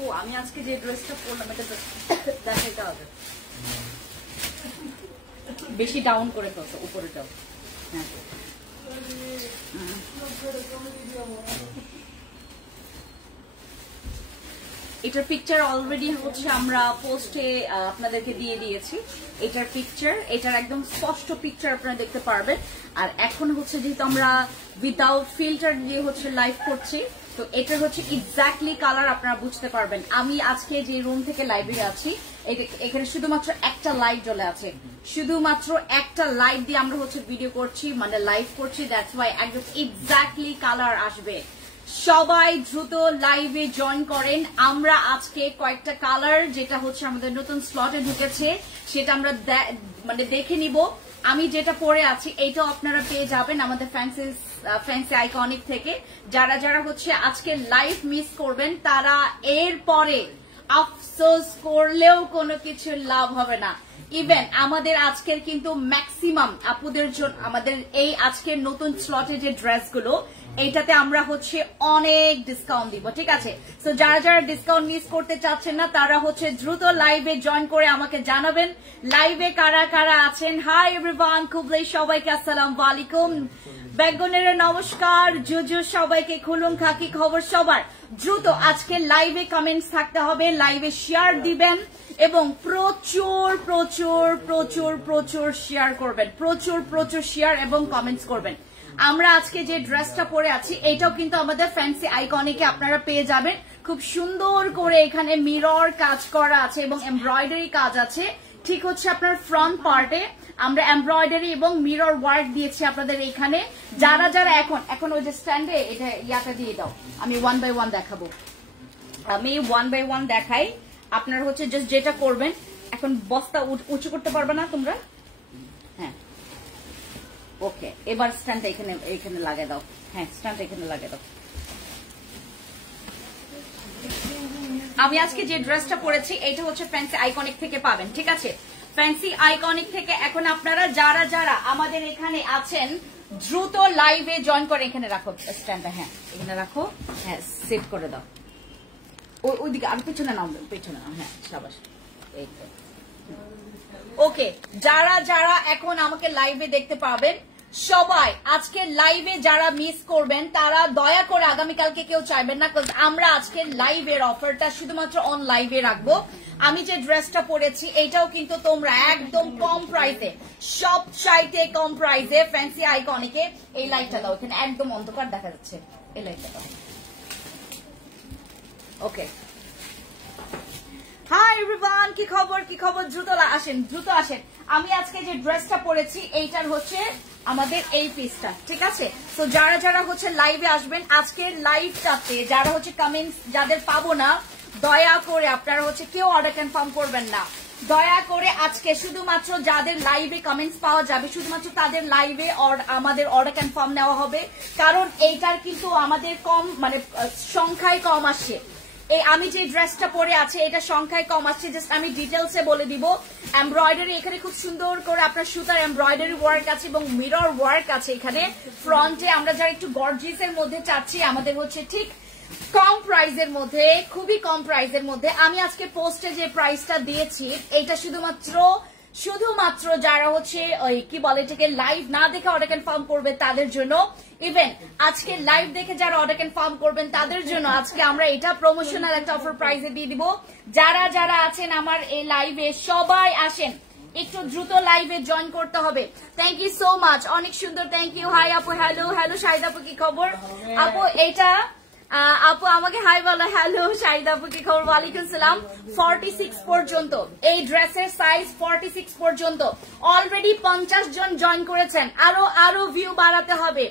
ও আমি আজকে যে ড্রেসটা পরলাম এটা দেখাইতে হবে, বেশি ডাউন করে ফেলতো উপরেটাও। হ্যাঁ এটার পিকচার অলরেডি হচ্ছে আমরা পোস্টে আপনাদেরকে দিয়ে দিয়েছি। এটার পিকচার, এটার একদম স্পষ্ট পিকচার আপনারা দেখতে পারবেন। আর এখন হচ্ছে যেহেতু আমরা উইদাউট ফিল্টার দিয়ে হচ্ছে লাইভ করছি, তো এটা হচ্ছে এক্স্যাক্টলি কালার আপনারা বুঝতে পারবেন। আমি আজকে যে রুম থেকে লাইভে আছি, এখানে শুধুমাত্র একটা লাইট জ্বলে আছে, শুধুমাত্র একটা লাইট দিয়ে আমরা হচ্ছে ভিডিও করছি, মানে লাইভ করছি। দ্যাটস ওয়াই একদম এক্স্যাক্টলি কালার আসবে। সবাই দ্রুত লাইভে জয়েন করেন। আমরা আজকে কয়েকটা কালার যেটা হচ্ছে আমাদের নতুন স্লটে ঢুকেছে সেটা আমরা মানে দেখে নিব। আমি যেটা পরে আছি এইটাও আপনারা পেয়ে যাবেন আমাদের ফ্যান্সি আইকনিক থেকে। যারা যারা হচ্ছে আজকে লাইভ মিস করবেন তারা এরপরে আফসোস করলেও কোনো কিছু লাভ হবে না। ইভেন আমাদের আজকের কিন্তু ম্যাক্সিমাম আপুদের জন্য আমাদের এই আজকের নতুন স্লটে যে ড্রেসগুলো এইটাতে আমরা হচ্ছে অনেক ডিসকাউন্ট দিব, ঠিক আছে? সো যারা যারা ডিসকাউন্ট মিস করতে চাচ্ছেন না তারা হচ্ছে দ্রুত লাইভে জয়েন করে আমাকে জানাবেন লাইভে কারা কারা আছেন। হাই এভরিওয়ান, খুবলাই সবাইকে আসসালামু আলাইকুম, বেগনের নমস্কার, জুজু সবাইকে খুলুম খাকি খবর সবার। দ্রুত আজকে লাইভে কমেন্টস থাকতে হবে, লাইভে শেয়ার দিবেন এবং প্রচুর প্রচুর প্রচুর প্রচুর শেয়ার করবেন, প্রচুর প্রচুর শেয়ার এবং কমেন্টস করবেন। আমরা আজকে যে ড্রেসটা পরে আছি এটাও কিন্তু আমাদের ফ্যান্সি আইকনিকে আপনারা পেয়ে যাবেন। খুব সুন্দর করে এখানে মিরর কাজ করা আছে এবং এমব্রয়ডারি কাজ আছে। ঠিক হচ্ছে আপনার ফ্রন্ট পার্টে আমরা এমব্রয়ডারি এবং মিরর ওয়ার্ক দিয়েছি আপনাদের এখানে। যারা যারা এখন ওই যে স্ট্যান্ডে এটা ইয়াটা দিয়ে দাও, আমি ওয়ান বাই ওয়ান দেখাবো, আমি ওয়ান বাই ওয়ান দেখাই। আপনারা হচ্ছে জাস্ট যেটা করবেন, এখন বস্তা উঁচু করতে পারবে না তোমরা, হ্যাঁ ওকে। এবার স্ট্যান্ডটা এখানে লাগিয়ে দাও, হ্যাঁ স্ট্যান্ড এখানে লাগিয়ে দাও। আমি আজকে যে ড্রেসটা পরেছি এটা হচ্ছে ফ্যান্সি আইকনিক থেকে পাবেন, ঠিক আছে? ফ্যান্সি আইকনিক থেকে এখন আপনারা যারা যারা আমাদের এখানে আছেন দ্রুত লাইভে জয়েন করে। এখানে রাখো স্ট্যান্ডটা, হ্যাঁ এখানে রাখো, হ্যাঁ সেভ করে দাও। ওইদিকে আর পেছনে নাও, পেছনে নাও, হ্যাঁ সাবাস, এই তো ওকে। যারা যারা এখন আমাকে লাইভে দেখতে পাবেন সবাই আজকে লাইভে যারা মিস করবেন তারা দয়া করে আগামীকালকে কেউ চাইবেন না, কারণ আমরা আজকে লাইভের অফারটা শুধুমাত্র অন লাইভে রাখবো। আমি যে ড্রেসটা পরেছি এইটাও কিন্তু তোমরা একদম কম প্রাইসে, সব চাইতে কম প্রাইসে ফ্যান্সি আইকনিকে। এই লাইটটা দাও, এখানে একদম অন্ধকার দেখা যাচ্ছে, এই লাইটটা দাও, ওকে। হাই এভরিওয়ান, কি খবর কি খবর, দ্রুত আসেন দ্রুত আসেন। আমি আজকে যে ড্রেসটা পরেছি এইটার হচ্ছে আমাদের এই পিসটা, ঠিক আছে? তো যারা যারা হচ্ছে লাইভে আসবেন আজকের লাইভটাতে, যারা হচ্ছে কমেন্টস যাদের পাবো না, দয়া করে আপনারা হচ্ছে কেউ অর্ডার কনফার্ম করবেন না। দয়া করে আজকে শুধুমাত্র যাদের লাইভে কমেন্টস পাওয়া যাবে শুধুমাত্র তাদের লাইভে আমাদের অর্ডার কনফার্ম নেওয়া হবে, কারণ এইটার কিন্তু আমাদের কম মানে সংখ্যায় কম আসছে। এই আমি যে ড্রেসটা পরে আছে এটা সংখ্যায় কম আসছে, জাস্ট আমি ডিটেলসে বলে দিব। এমব্রয়ডারি এখানে খুব সুন্দর করে আপনার সুতার এমব্রয়ডারি ওয়ার্ক আছে এবং মিরর ওয়ার্ক আছে এখানে ফ্রন্টে। আমরা যারা একটু গর্জিয়াসের মধ্যে চাচ্ছি আমাদের হচ্ছে ঠিক কম প্রাইসের মধ্যে, খুবই কম প্রাইসের মধ্যে। আমি আজকে পোস্টে যে প্রাইসটা দিয়েছি এইটা শুধুমাত্র যারা হচ্ছে ওই কি বলে এটাকে লাইভ না দেখে অর্ডার কনফার্ম করবে তাদের জন্য। ইভেন আজকে লাইভ দেখে যারা অর্ডার কনফার্ম করবেন তাদের জন্য আজকে আমরা এটা প্রমোশনাল একটা অফার প্রাইসে দিয়ে দিব। যারা যারা আছেন আমার এই লাইভে সবাই আসেন, একটু দ্রুত লাইভে জয়েন করতে হবে। থ্যাংক ইউ সো মাচ, অনেক সুন্দর, থ্যাংক ইউ। হাই আপু, হ্যালো হ্যালো শাহিদ আপু, কি খবর আপু? এটা আপু আমাকে হাই বলো, হ্যালো শাহিদ আপু, কি খবর? ওয়ালাইকুম সালাম। 46 পর্যন্ত এই ড্রেসের সাইজ 46 পর্যন্ত অলরেডি 50 জন জয়েন করেছেন। আরো ভিউ বাড়াতে হবে,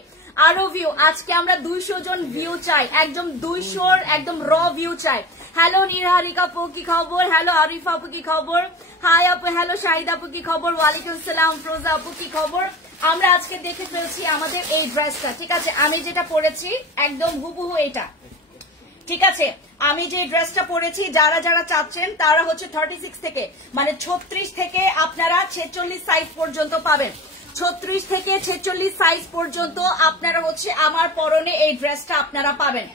আরো ভিউ। আজকে আমরা 200 জন ভিউ চাই, একদম 200 একদম র ভিউ চাই। হ্যালো নিরহারিকা আপু, কি খবর? হ্যালো আরিফা আপু, কি খবর? হাই আপু, হ্যালো শাহিদ আপু, কি খবর? ওয়ালাইকুম সালাম। ফ্রোজা আপু, কি খবর? আমরা আজকে দেখে ফেলছি আমাদের এই ড্রেসটা, ঠিক আছে? আমি যেটা পরেছি একদম হুবহু এটা, ঠিক আছে? আমি যে ড্রেসটা পরেছি যারা যারা চাচ্ছেন তারা হচ্ছে 36 থেকে মানে 36 থেকে আপনারা 46 সাইজ পর্যন্ত পাবেন। 36 থেকে 46 সাইজ পর্যন্ত আপনারা হচ্ছে আমার পরনে এই ড্রেসটা আপনারা পাবেন।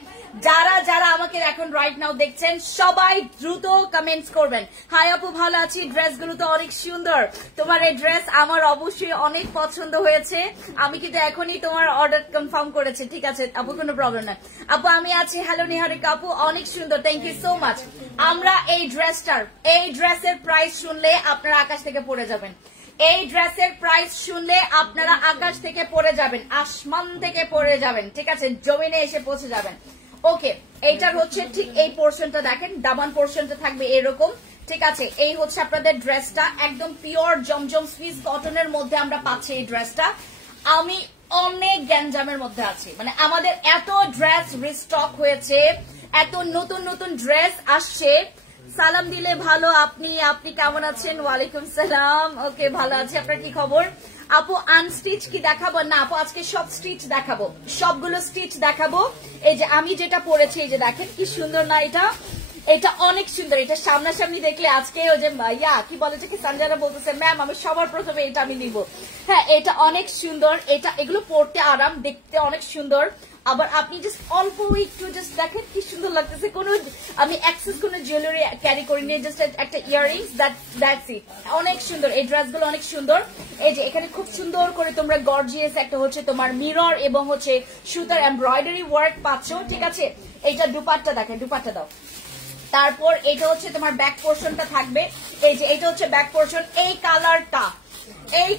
যারা যারা আমাকে এখন রাইট নাও দেখছেন সবাই দ্রুত কমেন্টস করবেন। হাই আপু, ভালো আছি, ড্রেসগুলো তো অনেক সুন্দর, তোমার এই ড্রেস আমার অবশ্যই অনেক পছন্দ হয়েছে, আমি কিন্তু এখনই তোমার অর্ডার কনফার্ম করেছি। ঠিক আছে আপু, কোনো প্রবলেম না। আপু আমি আছি। হ্যালো নিহারিকা আপু, অনেক সুন্দর, থ্যাংক ইউ সো মাচ। আমরা এই ড্রেসের প্রাইস শুনলে আপনারা আকাশ থেকে পড়ে যাবেন। এই ড্রেসের প্রাইস শুনলে আপনারা আকাশ থেকে পড়ে যাবেন, আসমান থেকে পড়ে যাবেন। ঠিক আছে, জমিনে এসে পৌঁছে যাবেন। ওকে, এইটার হচ্ছে ঠিক এই পোর্শনটা দেখেন, দামান পোর্শনটা থাকবে এরকম। ঠিক আছে, এই হচ্ছে আপনাদের ড্রেসটা, একদম পিওর জমজম সুইস কটনের মধ্যে আমরা পাচ্ছি এই ড্রেসটা। আমি অনেক গ্যাঞ্জামের মধ্যে আছি, মানে আমাদের এত ড্রেস রিস্টক হয়েছে, এত নতুন নতুন ড্রেস আসছে। সালাম দিলে ভালো, আপনি কেমন আছেন? ওয়ালাইকুম সালাম। ওকে, ভালো আছে, আপনার কি খবর? আপু আনস্টিচ কি দেখাবো? না আপু, আজকে সব স্টিচ দেখাবো, সবগুলো স্টিচ দেখাবো। এই যে আমি যেটা পরেছি, এই যে দেখেন কি সুন্দর না এটা, এটা অনেক সুন্দর। এটা সামনাসামনি দেখলে আজকে ওই যে কি বলে যে কি সঞ্জনা বলতেছে ম্যাম আমি সবার প্রথমে এটা আমি নিব। হ্যাঁ, এটা অনেক সুন্দর, এটা এগুলো পরতে আরাম, দেখতে অনেক সুন্দর। আবার আপনি জাস্ট অল্প একটু জাস্ট দেখেন কি সুন্দর লাগতেছে। কোনো আমি এক্সেস কোনো জুয়েলারি ক্যারি করিনি, জাস্ট একটা ইয়াররিংস, দ্যাটস ইট। অনেক সুন্দর এই ড্রেসগুলো, অনেক সুন্দর। এই যে এখানে খুব সুন্দর করে তোমরা গর্জিয়াস একটা হচ্ছে তোমার মিরর এবং হচ্ছে সুতার এমব্রয়ডারি ওয়ার্ক পাচ্ছ। ঠিক আছে, এইটা দুপাট্টা দেখেন, দুপাট্টা দাও। তারপর এটা হচ্ছে তোমার ব্যাক পোর্শনটা থাকবে, এই যে এটা হচ্ছে ব্যাক পোর্শন। এই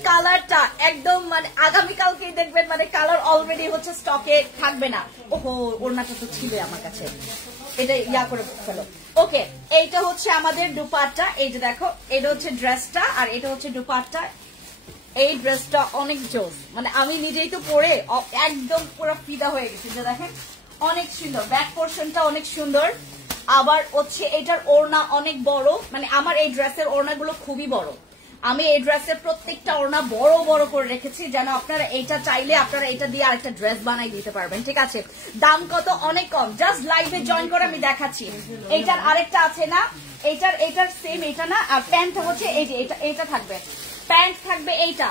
কালারটা একদম মানে আগামীকালকে দেখবেন, মানে কালার অলরেডি হচ্ছে স্টকে থাকবে না। ওহো, ওড়নাটা তো ছিল আমার কাছে, এটা করে ফেলো। ওকে, এইটা হচ্ছে আমাদের দুপাট্টা, এই যে দেখো এটা হচ্ছে ড্রেসটা আর এটা হচ্ছে দুপাট্টা। এই ড্রেসটা অনেক জোস, মানে আমি নিজেই তো পরে একদম পুরো ফিদা হয়ে গেছি। যে দেখেন অনেক সুন্দর, ব্যাক পোর্শনটা অনেক সুন্দর। আবার হচ্ছে এটার ওড়না অনেক বড়, মানে আমার এই ড্রেসের ওড়নাগুলো খুবই বড়। আমি এই ড্রেসের প্রত্যেকটা ওড়না বড় বড় করে রেখেছি, যেন আপনারা এইটা চাইলে আপনারা এটা দিয়ে আরেকটা ড্রেস বানাই দিতে পারবেন। ঠিক আছে, দাম কত? অনেক কম, জাস্ট লাইভে জয়েন করে আমি দেখাচ্ছি। এইটার আরেকটা আছে না, এইটার সেম এটা না। আর প্যান্ট হচ্ছে এই যে এটা থাকবে, প্যান্ট থাকবে এইটা,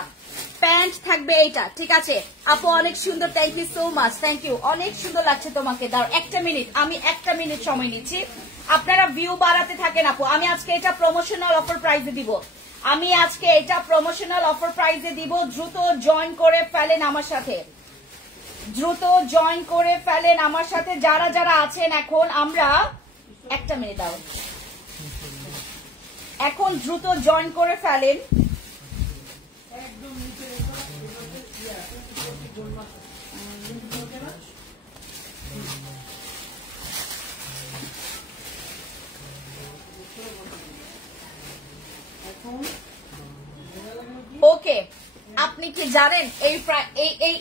প্যান্ট থাকবে এইটা। ঠিক আছে আপু, অনেক সুন্দর, thank you so much, thank you, অনেক সুন্দর লাগছে তোমাকে। দাও একটা মিনিট, আমি একটা মিনিট সময় নিচ্ছি, আপনারা ভিউ বাড়াতে থাকেন আপু। আমি আজকে এটা প্রমোশনাল অফার প্রাইসে দিব, দ্রুত জয়েন করে ফেলেন আমার সাথে, যারা যারা আছেন। এখন আমরা একটা মিনিট দাও, এখন দ্রুত জয়েন করে ফেলেন। ওকে, আপনি কি জানেন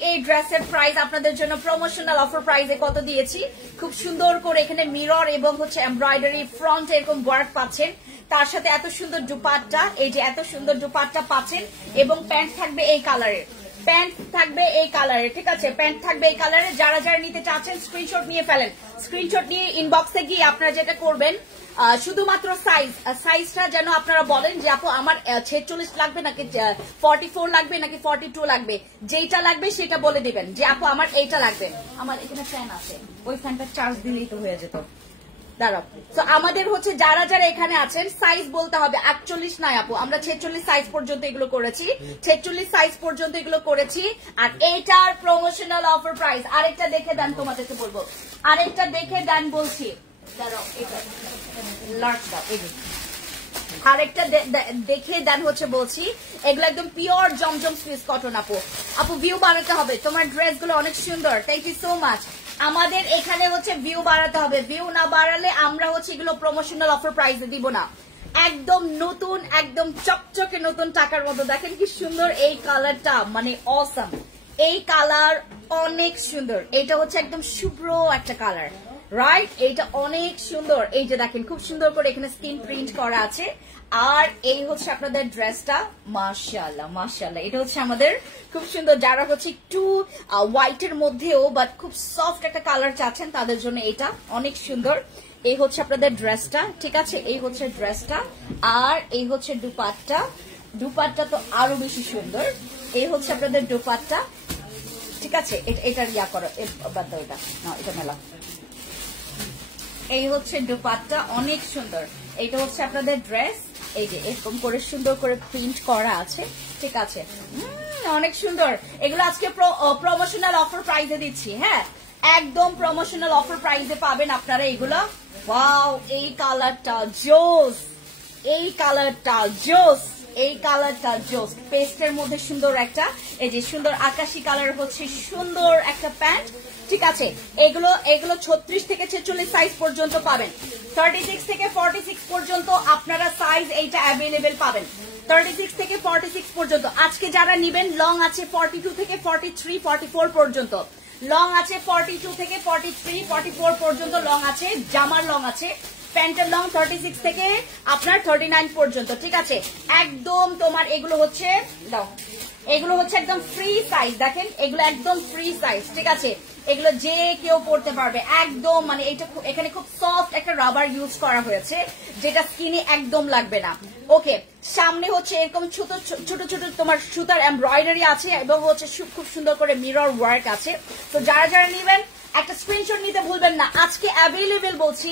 এই ড্রেসের প্রাইস আপনাদের জন্য প্রমোশনাল অফার প্রাইসে কত দিয়েছি? খুব সুন্দর করে এখানে মিরর এবং হচ্ছে এমব্রয়ডারি ফ্রন্ট এরকম ওয়ার্ক পাচ্ছেন, তার সাথে এত সুন্দর দুপাট্টা, এই যে এত সুন্দর দুপাট্টা পাচ্ছেন, এবং প্যান্ট থাকবে এই কালারের, ঠিক আছে, প্যান্ট থাকবে এই কালারে। যারা যারা নিতে চাচ্ছেন স্ক্রিনশট নিয়ে ফেলেন, স্ক্রিনশট নিয়ে ইনবক্সে গিয়ে আপনারা যেটা করবেন, শুধুমাত্র সাইজটা যেন আপনারা বলেন যে আপু আমার 46 লাগবে নাকি 44 লাগবে নাকি 42 লাগবে, যেটা লাগবে সেটা বলে দিবেন যে আপু আমার এইটা লাগবে। আমার এখানে ফ্যান আছে, ওই ফ্যানটা চার্জ দিলেই তো হয়ে যেত। দাঁড়াও, তো আমাদের হচ্ছে যারা যারা এখানে আছেন সাইজ বলতে হবে। 48 নয় আপু, আমরা 46 সাইজ পর্যন্ত এগুলো করেছি, 46 সাইজ পর্যন্ত এগুলো করেছি। আর এইটার প্রমোশনাল অফার প্রাইস আরেকটা দেখে দেন, তোমাদেরকে বলবো, আরেকটা দেখে দেন বলছি। দাঁড়াও, এটা লার্জ দাও, আরেকটা দেখে দেন হচ্ছে বলছি। এগুলো একদম পিওর জমজম সুইস কটন। আপু ভিউ বাড়াতে হবে, তোমার ড্রেসগুলো অনেক সুন্দর, থ্যাংক ইউ সো মাচ। আমাদের এখানে হচ্ছে ভিউ বাড়াতে হবে, ভিউ না বাড়ালে আমরা হচ্ছে এগুলো প্রমোশনাল অফার প্রাইসে দিব না। একদম নতুন, একদম চকচকে নতুন টাকার মতো। দেখেন কি সুন্দর এই কালারটা, মানে অসাম, এই কালার অনেক সুন্দর। এটা হচ্ছে একদম শুভ্র একটা কালার, রাইট? এইটা অনেক সুন্দর। এই যে দেখেন খুব সুন্দর করে এখানে স্কিন প্রিন্ট করা আছে। আর এই হচ্ছে আপনাদের ড্রেসটা, মাশাআল্লাহ মাশাআল্লাহ, এটা হচ্ছে আমাদের খুব সুন্দর। যারা হচ্ছে একটু হোয়াইটের মধ্যেও বাট খুব সফট একটা কালার চাচ্ছেন তাদের জন্য এটা অনেক সুন্দর। এই হচ্ছে আপনাদের ড্রেসটা, ঠিক আছে, এই হচ্ছে ড্রেসটা। আর এই হচ্ছে দুপাট্টা, দুপাট্টা তো আরো বেশি সুন্দর। এই হচ্ছে আপনাদের দোপাট্টা, ঠিক আছে। এটার ইয়া করো, বাদ দাও, এটা না, এটা মেলা। এই হচ্ছে দোপাট্টা, অনেক সুন্দর। এইটা হচ্ছে আপনাদের ড্রেস, এই যে এরকম করে সুন্দর করে প্রিন্ট করা আছে, ঠিক আছে, অনেক সুন্দর। এগুলো আজকে প্রমোশনাল অফার প্রাইসে দিচ্ছি, হ্যাঁ, একদম প্রমোশনাল অফার প্রাইসে পাবেন আপনারা এগুলো। ওয়াও, এই কালারটা জোস, এই কালারটা জোস, এই কালারটা জোস, পেস্টের মধ্যে সুন্দর একটা, এই যে সুন্দর আকাশি কালার হচ্ছে সুন্দর একটা প্যান্ট, ঠিক আছে। এগুলো 36 থেকে 46 সাইজ পর্যন্ত পাবেন, 36 থেকে 46 পর্যন্ত আপনারা সাইজ এইটা অ্যাভেলেবেল পাবেন, 36 থেকে 46 পর্যন্ত। আজকে যারা নিবেন লং আছে 42 থেকে 43 44 পর্যন্ত, লং আছে 42 থেকে 43 44 পর্যন্ত লং আছে, জামার লং আছে, প্যান্টের লং 36 থেকে আপনার 39 পর্যন্ত, ঠিক আছে। একদম তোমার এগুলো হচ্ছে দাও, এগুলো হচ্ছে একদম ফ্রি সাইজ, দেখেন এগুলো একদম ফ্রি সাইজ, ঠিক আছে। এগুলো যে কেউ পড়তে পারবে একদম, মানে এটা এখানে খুব সফট একটা রাবার ইউজ করা হয়েছে, যেটা স্কিনে একদম লাগবে না। ওকে, সামনে হচ্ছে এরকম ছোট ছোট ছোট তোমার সুতার এমব্রয়ডারি আছে এবং হচ্ছে খুব সুন্দর করে মিরর ওয়ার্ক আছে। তো যারা যারা নিবেন একটা স্ক্রিনশট নিতে ভুলবেন না। আজকে অ্যাভেলেবেল বলছি,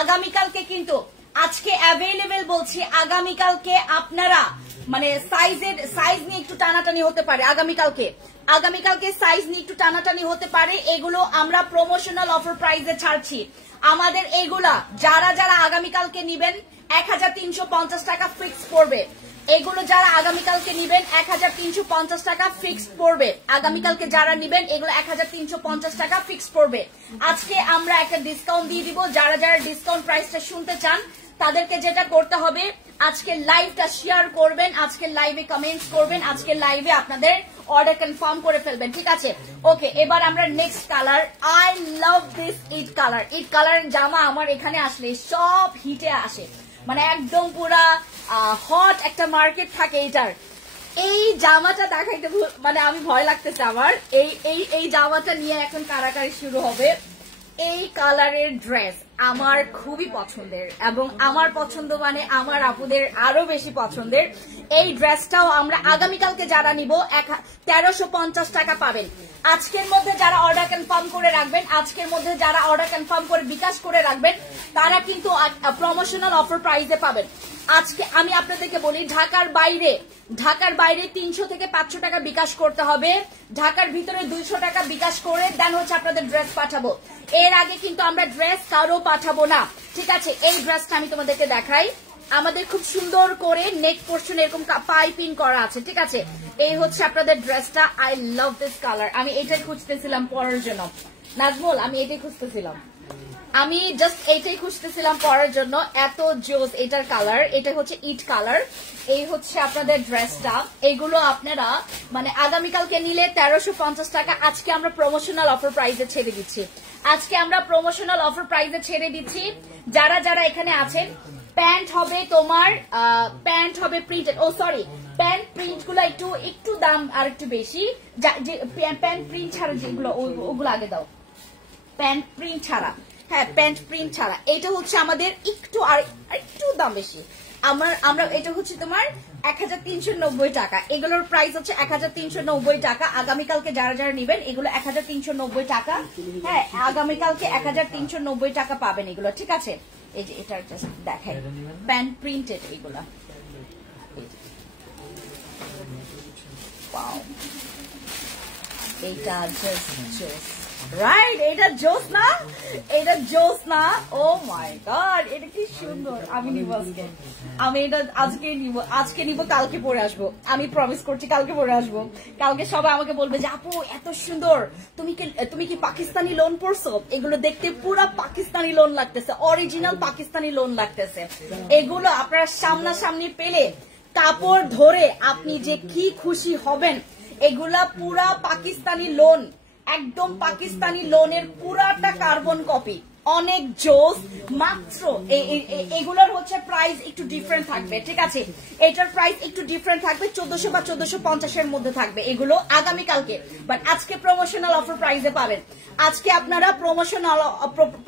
আগামীকালকে কিন্তু আজকে অ্যাভেলেবেল বলছি, আগামীকালকে আপনারা মানে সাইজ নিয়ে একটু টানাটানি হতে পারে, আগামীকালকে সাইজ নিয়ে একটু টানাটানি হতে পারে। এগুলো আমরা প্রমোশনাল অফার প্রাইসে ছাড়ছি। আমাদের এগুলা যারা যারা আগামীকালকে নিবেন 1350 টাকা ফিক্স পড়বে। এগুলো যারা আগামীকালকে নিবেন 1350 টাকা ফিক্সড পড়বে। আগামীকালকে যারা নিবেন এগুলো 1350 টাকা ফিক্সড পড়বে। আজকে আমরা একটা ডিসকাউন্ট দিয়ে দিব। যারা যারা ডিসকাউন্ট প্রাইসটা শুনতে চান তাদেরকে যেটা করতে হবে, আজকে লাইভটা শেয়ার করবেন, আজকে লাইভে কমেন্টস করবেন, আজকে লাইভে আপনাদের অর্ডার কনফার্ম করে ফেলবেন, ঠিক আছে। ওকে, এবার আমরা next colour, I love this it colour. It colour জামা আমার এখানে আসলে সব হিটে আসে, মানে একদম পুরা হট একটা মার্কেট থাকে এটার। এই জামাটা দেখাইতে মানে আমি ভয় লাগতেছে আমার, এই জামাটা নিয়ে এখন কারাকারি শুরু হবে। এই কালারের ড্রেস আমার খুবই পছন্দের এবং আমার পছন্দ মানে আমার আপুদের আরো বেশি পছন্দের। এই ড্রেসটাও আমরা আগামীকালকে যারা নিব 1350 টাকা পাবেন। আজকের মধ্যে যারা অর্ডার কনফার্ম করে রাখবেন, আজকের মধ্যে যারা অর্ডার কনফার্ম করে বিকাশ করে রাখবেন, তারা কিন্তু প্রমোশনাল অফার প্রাইসে পাবেন। আজকে আমি আপনাদেরকে বলি, ঢাকার বাইরে 300 থেকে 500 টাকা বিকাশ করতে হবে, ঢাকার ভিতরে 200 টাকা বিকাশ করে দেন হচ্ছে আপনাদের ড্রেস পাঠাবো। এর আগে কিন্তু আমরা ড্রেস কারো পাঠাবো না, ঠিক আছে। এই ড্রেসটা আমি তোমাদেরকে দেখাই, আমাদের খুব সুন্দর করে নেক পোর্শন এরকম পাইপিং করা আছে, ঠিক আছে। এই হচ্ছে আপনাদের ড্রেসটা, আই লাভ দিস কালার। আমি এটাই খুঁজতেছিলাম পরার জন্য, নাজমুল আমি এটাই খুঁজতেছিলাম, আমি জাস্ট এইটাই খুঁজতেছিলাম পরার জন্য, এত জোস এটার কালার। এটা হচ্ছে ইট কালার, এই হচ্ছে আপনাদের ড্রেসটা। এগুলো আপনারা মানে আগামীকালকে নিলে 1350 টাকা। আজকে আমরা প্রমোশনাল অফার প্রাইসে ছেড়ে দিচ্ছি, আজকে আমরা প্রমোশনাল অফার প্রাইসে ছেড়ে দিচ্ছি। যারা যারা এখানে আছেন, প্যান্ট হবে তোমার, প্যান্ট হবে প্রিন্টেড, ও সরি, প্যান্ট প্রিন্ট গুলো একটু দাম আর একটু বেশি। প্যান্ট প্রিন্ট ছাড়া যেগুলো ওগুলো আগে দাও, প্যান্ট প্রিন্ট ছাড়া, হ্যাঁ প্যান্ট প্রিন্ট ছাড়া। এটা হচ্ছে আমাদের একটু দাম বেশি। আমরা এটা হচ্ছে তোমার 1390 টাকা। এগুলোর প্রাইস হচ্ছে 1390 টাকা। আগামীকালকে যারা যারা নিবেন এগুলো 1390 টাকা, হ্যাঁ আগামীকালকে 1390 টাকা পাবেন এগুলো, ঠিক আছে। এই যে এটা জাস্ট দেখাই, প্যান্ট প্রিন্টেড এগুলা। ওয়াও, এটা জাস্ট রাইট, এটা জোস না, এটা জোস না, ও মাই গড, এটা কি সুন্দর। আমি নিব আজকে, আমি এটা আজকে নিব, কালকে পরে আসবো, আমি প্রমিস করছি কালকে পরে আসবো। কালকে সবাই আমাকে বলবে যে আপু এত সুন্দর, তুমি কি পাকিস্তানি লোন পরছো? এগুলো দেখতে পুরা পাকিস্তানি লোন লাগতেছে, অরিজিনাল পাকিস্তানি লোন লাগতেছে। এগুলো আপনারা সামনাসামনি পেলে কাপড় ধরে আপনি যে কি খুশি হবেন। এগুলা পুরা পাকিস্তানি লোন, একদম পাকিস্তানি লোনের পুরাটা কার্বন কপি, অনেক জোস। মাত্র এগুলোর হচ্ছে প্রাইস একটু ডিফারেন্ট থাকবে, ঠিক আছে? এটার প্রাইস একটু ডিফারেন্ট থাকবে, 1400 বা 1450 মধ্যে থাকবে এগুলো আগামীকালকে। বাট আজকে প্রমোশনাল অফার প্রাইসে পাবেন, আজকে আপনারা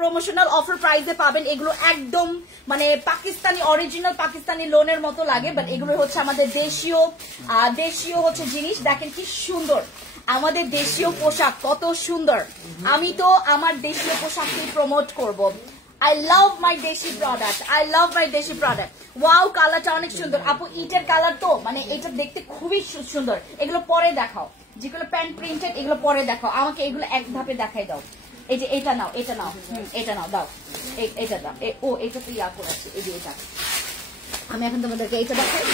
প্রমোশনাল অফার প্রাইসে পাবেন। এগুলো একদম মানে পাকিস্তানি, অরিজিনাল পাকিস্তানি লোনের মতো লাগে, বাট এগুলো হচ্ছে আমাদের দেশীয় হচ্ছে জিনিস। দেখেন কি সুন্দর আমাদের দেশীয় পোশাক, কত সুন্দর। আমি তো আমার দেশীয় পোশাককে প্রমোট করব। I love my দেশি প্রোডাক্ট, I love my দেশি প্রোডাক্ট। ওয়াও, কালারটা অনেক সুন্দর আপু, ইটের কালার তো মানে এটা দেখতে খুবই সুন্দর। এগুলো পরে দেখাও, যেগুলো প্যান্ট প্রিন্টেড এগুলো পরে দেখাও, আমাকে এগুলো এক ধাপে দেখাই দাও। এই যে এটা নাও, এটা নাও, এটা নাও, দাও এটা দাও। ও এটা তো ইয়া করেছে, এই যে এটা আমি এখন তোমাদেরকে এটা দেখাই।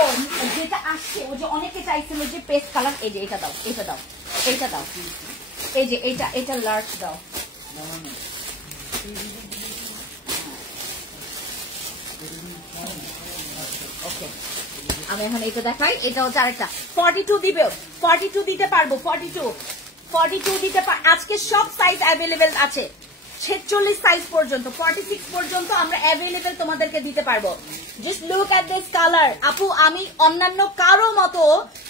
ও যেটা আসছে, ও যে অনেকে চাইছিল যে পেস্ট কালার, এই যে এটা দাও, এটা দাও, এটা দাও, এই যে এটা লার্জ দাও। ওকে, আমি এখন এটা দেখাই। এটা হচ্ছে আরেকটা 42 দিবে, 42 দিতে পারবো, 42 দিতে পার। আজকে সব সাইজ অ্যাভেলেবেল আছে, 46 সাইজ পর্যন্ত, 46 পর্যন্ত আমরা অ্যাভেলেবেল তোমাদেরকে দিতে পারবো। Just look at this colour. আপু আমি অন্যান্য কারো মতো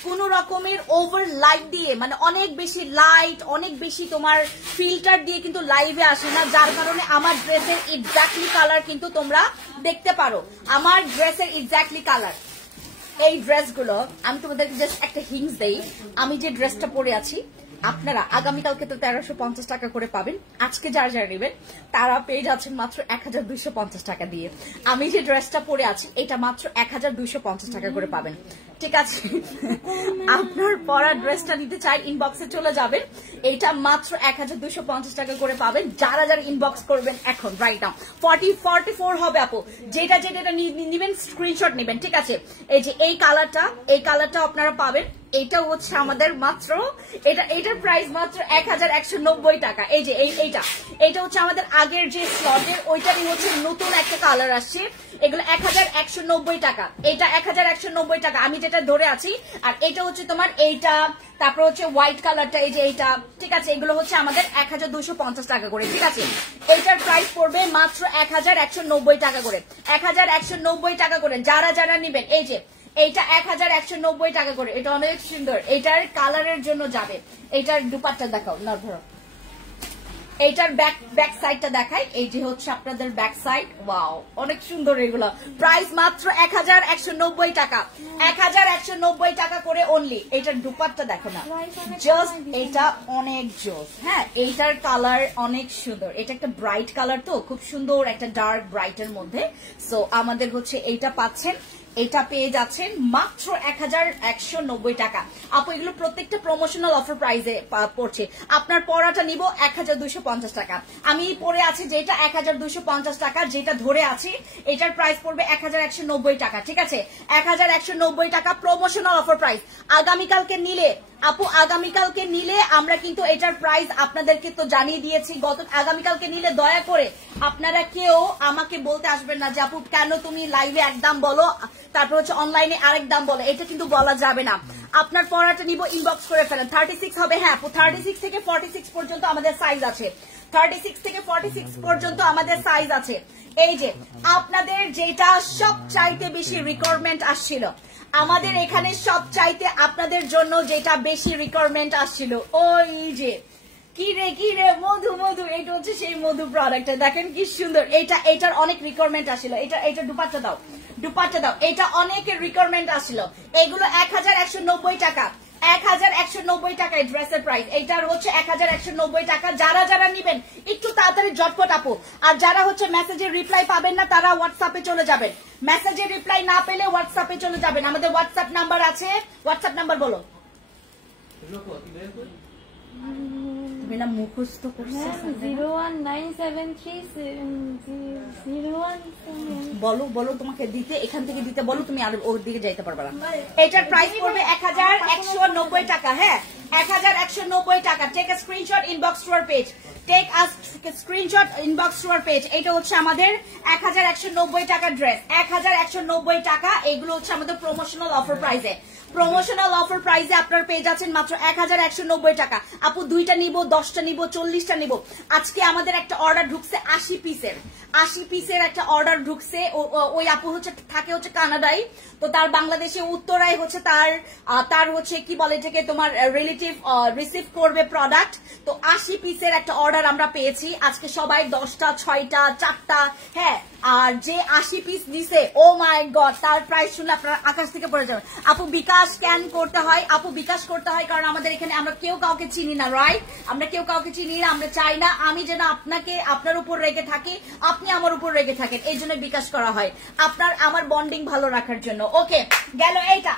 কোন রকমের ওভার লাইট দিয়ে, মানে অনেক বেশি লাইট, অনেক বেশি তোমার ফিল্টার দিয়ে কিন্তু লাইভে আসে না, যার কারণে আমার ড্রেসের এক্স্যাক্টলি কালার কিন্তু তোমরা দেখতে পারো। আমার ড্রেসের এক্স্যাক্টলি কালার এই ড্রেসগুলো। আমি তোমাদেরকে জাস্ট একটা হিংস দেই, আমি যে ড্রেসটা পরে আছি আপনারা আগামীকালকে তো 1350 টাকা করে পাবেন। আজকে যারা যারা নেবেন তারা পেয়ে যাচ্ছেন মাত্র 1250 টাকা দিয়ে। আমি যে ড্রেসটা পরে আছি এটা মাত্র 1250 টাকা করে পাবেন, ঠিক আছে? আপনার পরা ড্রেসটা নিতে চাই ইনবক্সে চলে যাবেন, এটা মাত্র 1250 টাকা করে পাবেন। যারা যারা ইনবক্স করবেন এখন রাইট নাও 44 হবে আপু, যেটা নিবেন স্ক্রিনশট নেবেন, ঠিক আছে? এই যে এই কালারটা আপনারা পাবেন। এটা হচ্ছে আমাদের মাত্র এটার প্রাইস মাত্র 1190 টাকা। এই যে এইটা হচ্ছে আমাদের আগের যে স্লটের, ওইটারই হচ্ছে নতুন একটা কালার আসছে। এগুলো 1190 টাকা, এটা 1190 টাকা আমি যেটা ধরে আছি। আর এটা হচ্ছে তোমার এইটা, তারপর হচ্ছে হোয়াইট কালারটা, এই যে এইটা, ঠিক আছে? এগুলো হচ্ছে আমাদের 1250 টাকা করে, ঠিক আছে? এইটার প্রাইস পড়বে মাত্র 1190 টাকা করে, 1190 টাকা করে। যারা যারা নিবেন এই যে এইটা 1190 টাকা করে, এটা অনেক সুন্দর। এটার কালারের জন্য যাবে। এটার দুপাট্টা দেখাও না, ধরো এইটার ব্যাক সাইডটা দেখাই। এই যে হচ্ছে আপনাদের ব্যাক সাইড, ওয়াও অনেক সুন্দর। এগুলো প্রাইস মাত্র 1190 টাকা, 1190 টাকা করে অনলি। এইটার দুপাট্টা দেখো না, জাস্ট এটা অনেক জোস। হ্যাঁ, এইটার কালার অনেক সুন্দর, এটা একটা ব্রাইট কালার তো, খুব সুন্দর একটা ডার্ক ব্রাইটের মধ্যে। সো আমাদের হচ্ছে এইটা পাচ্ছেন, এটা পেয়ে যাচ্ছেন মাত্র 1190 টাকা। আপু এগুলো প্রত্যেকটা প্রমোশনাল অফার প্রাইসে পড়ছে। আপনার পরাটা নিব 1250 টাকা, আমি পরে আছি যেটা 1250 টাকা, যেটা ধরে আছি এটার প্রাইস পড়বে 1190 টাকা, ঠিক আছে? 1190 টাকা প্রমোশনাল অফার প্রাইস। আগামীকালকে নিলে আপু, আগামীকালকে নিলে আমরা কিন্তু এটার প্রাইস আপনাদেরকে তো জানিয়ে দিয়েছি। আগামীকালকে নিলে দয়া করে আপনারা কেউ আমাকে বলতে আসবেন না যে আপু কেন তুমি লাইভে এক দাম বলো, তারপর হচ্ছে অনলাইনে আরেক দাম বলো, এটা কিন্তু বলা যাবে না। আপনার পড়াটা নিব, ইনবক্স করে ফেলেন। 36 হবে, হ্যাঁ আপু 36 থেকে 46 পর্যন্ত আমাদের সাইজ আছে, 36 থেকে 46 পর্যন্ত আমাদের সাইজ আছে। এই যে আপনাদের যেটা সবচাইতে বেশি রিকোয়ারমেন্ট আসছিল, আমাদের এখানে সবচাইতে আপনাদের জন্য যেটা বেশি রিকোয়ারমেন্ট আসছিল, ওই যে কি রে মধু, এটা হচ্ছে সেই মধু প্রোডাক্টটা। দেখেন কি সুন্দর, এটার অনেক রিকোয়ারমেন্ট আসছিল। এটা দুপাট্টা দাও, এটা অনেকের রিকোয়ারমেন্ট আসছিল। এগুলো 1190 টাকা, 1190 টাকায় ড্রেসের প্রাইস। এইটার হচ্ছে 1190 টাকা। যারা যারা নিবেন একটু তাড়াতাড়ি ঝটপট আপু। আর যারা হচ্ছে মেসেজের রিপ্লাই পাবেন না তারা হোয়াটসঅ্যাপে চলে যাবেন। মেসেজের রিপ্লাই না পেলে হোয়াটসঅ্যাপে চলে যাবেন। আমাদের হোয়াটসঅ্যাপ নাম্বার আছে, হোয়াটসঅ্যাপ নাম্বার বলো। তুমি না মুখস্থ করছো, 01973 বলো তোমাকে দিতে, এখান থেকে দিতে বলো, তুমি আর ওর দিকে যাইতে পারবে না। এটার প্রাইস পড়বে 1190 টাকা। হ্যাঁ, 1190 টাকা। Take a screenshot, inbox to our page, take a screenshot, inbox to our page. এটা হচ্ছে আমাদের 1190 টাকা ড্রেস, 1190 টাকা। এগুলো হচ্ছে আমাদের প্রমোশনাল অফার প্রাইসে, প্রমোশনাল অফার প্রাইসে আপনার পেয়ে যাচ্ছেন মাত্র 1190 টাকা। আপু 2টা নিব, 10টা নিব, 40টা নিব। আজকে আমাদের একটা অর্ডার ঢুকছে 80 পিসের একটা অর্ডার ঢুকছে। ওই আপু হচ্ছে থাকে হচ্ছে কানাডায়, তো তার বাংলাদেশে উত্তরায় হচ্ছে তার হচ্ছে কি বলে এটাকে তোমার রিলেটিভ রিসিভ করবে প্রোডাক্ট। তো 80 পিসের একটা অর্ডার আমরা পেয়েছি আজকে, সবাই 10টা, 6টা, 4টা। হ্যাঁ, আর যে 80 পিস দিছে, ও মাই গড, তার প্রাইস শুনলে আপনারা আকাশ থেকে পড়ে যাবেন। আপু বিকাশ স্ক্যান করতে হয়, আপু বিকাশ করতে হয়, কারণ আমাদের এখানে আমরা কেউ কাউকে চিনি না, রাইট? আমরা কেউ কাউকে চিনি না, আমরা চাই না আমি যেন আপনার উপর রেগে থাকি, আপনি আমার উপর রেগে থাকেন, এই জন্য বিকাশ করা হয়, আপনার আমার বন্ডিং ভালো রাখার জন্য। ওকে, গেল এইটা।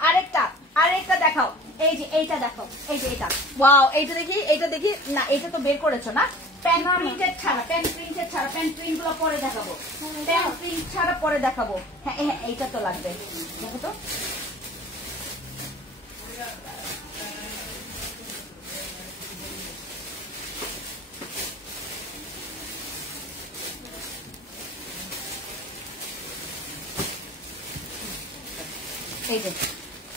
আরেকটা দেখাও, এই যে এইটা দেখো, এই যে এটা, ওয়াও, এইটা দেখি না, এটা তো বের করেছো না? প্যান্ট প্রিন্টেড ছাড়া, প্যান্ট প্রিন্ট গুলো পরে দেখাবো, প্যান্ট প্রিন্ট ছাড়া পরে দেখাবো। হ্যাঁ হ্যাঁ, এইটা তো লাগবে, দেখো তো। এই যে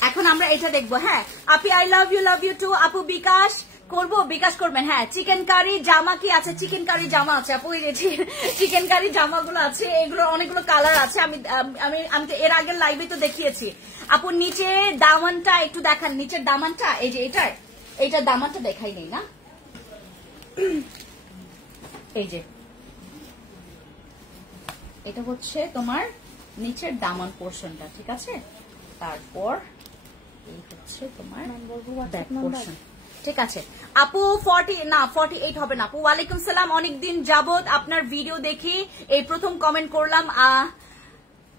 এখন আমরা এটা দেখবো। হ্যাঁ আপি, আই লাভ ইউ টু। আপু বিকাশ করবো, বিকাশ করবেন। হ্যাঁ, চিকেন কারি জামা কি আছে? চিকেন কারি জামা আছে আপু, এই যে চিকেন কারি জামাগুলো আছে, এগুলো অনেকগুলো কালার আছে। আমি তো এর আগের লাইভে তো দেখিয়েছি আপু। নিচে দামানটা একটু দেখান, নিচের দামানটা, এই যে এইটার দামানটা দেখাই নেই না, এই যে এটা হচ্ছে তোমার নিচের দামান পোর্শনটা, ঠিক আছে? তারপর এই হচ্ছে তোমার ব্যাক পোর্শন, ঠিক আছে? আপু 48 হবে না আপু। ওয়ালাইকুম সালাম, অনেকদিন যাবত আপনার ভিডিও দেখি, এই প্রথম কমেন্ট করলাম।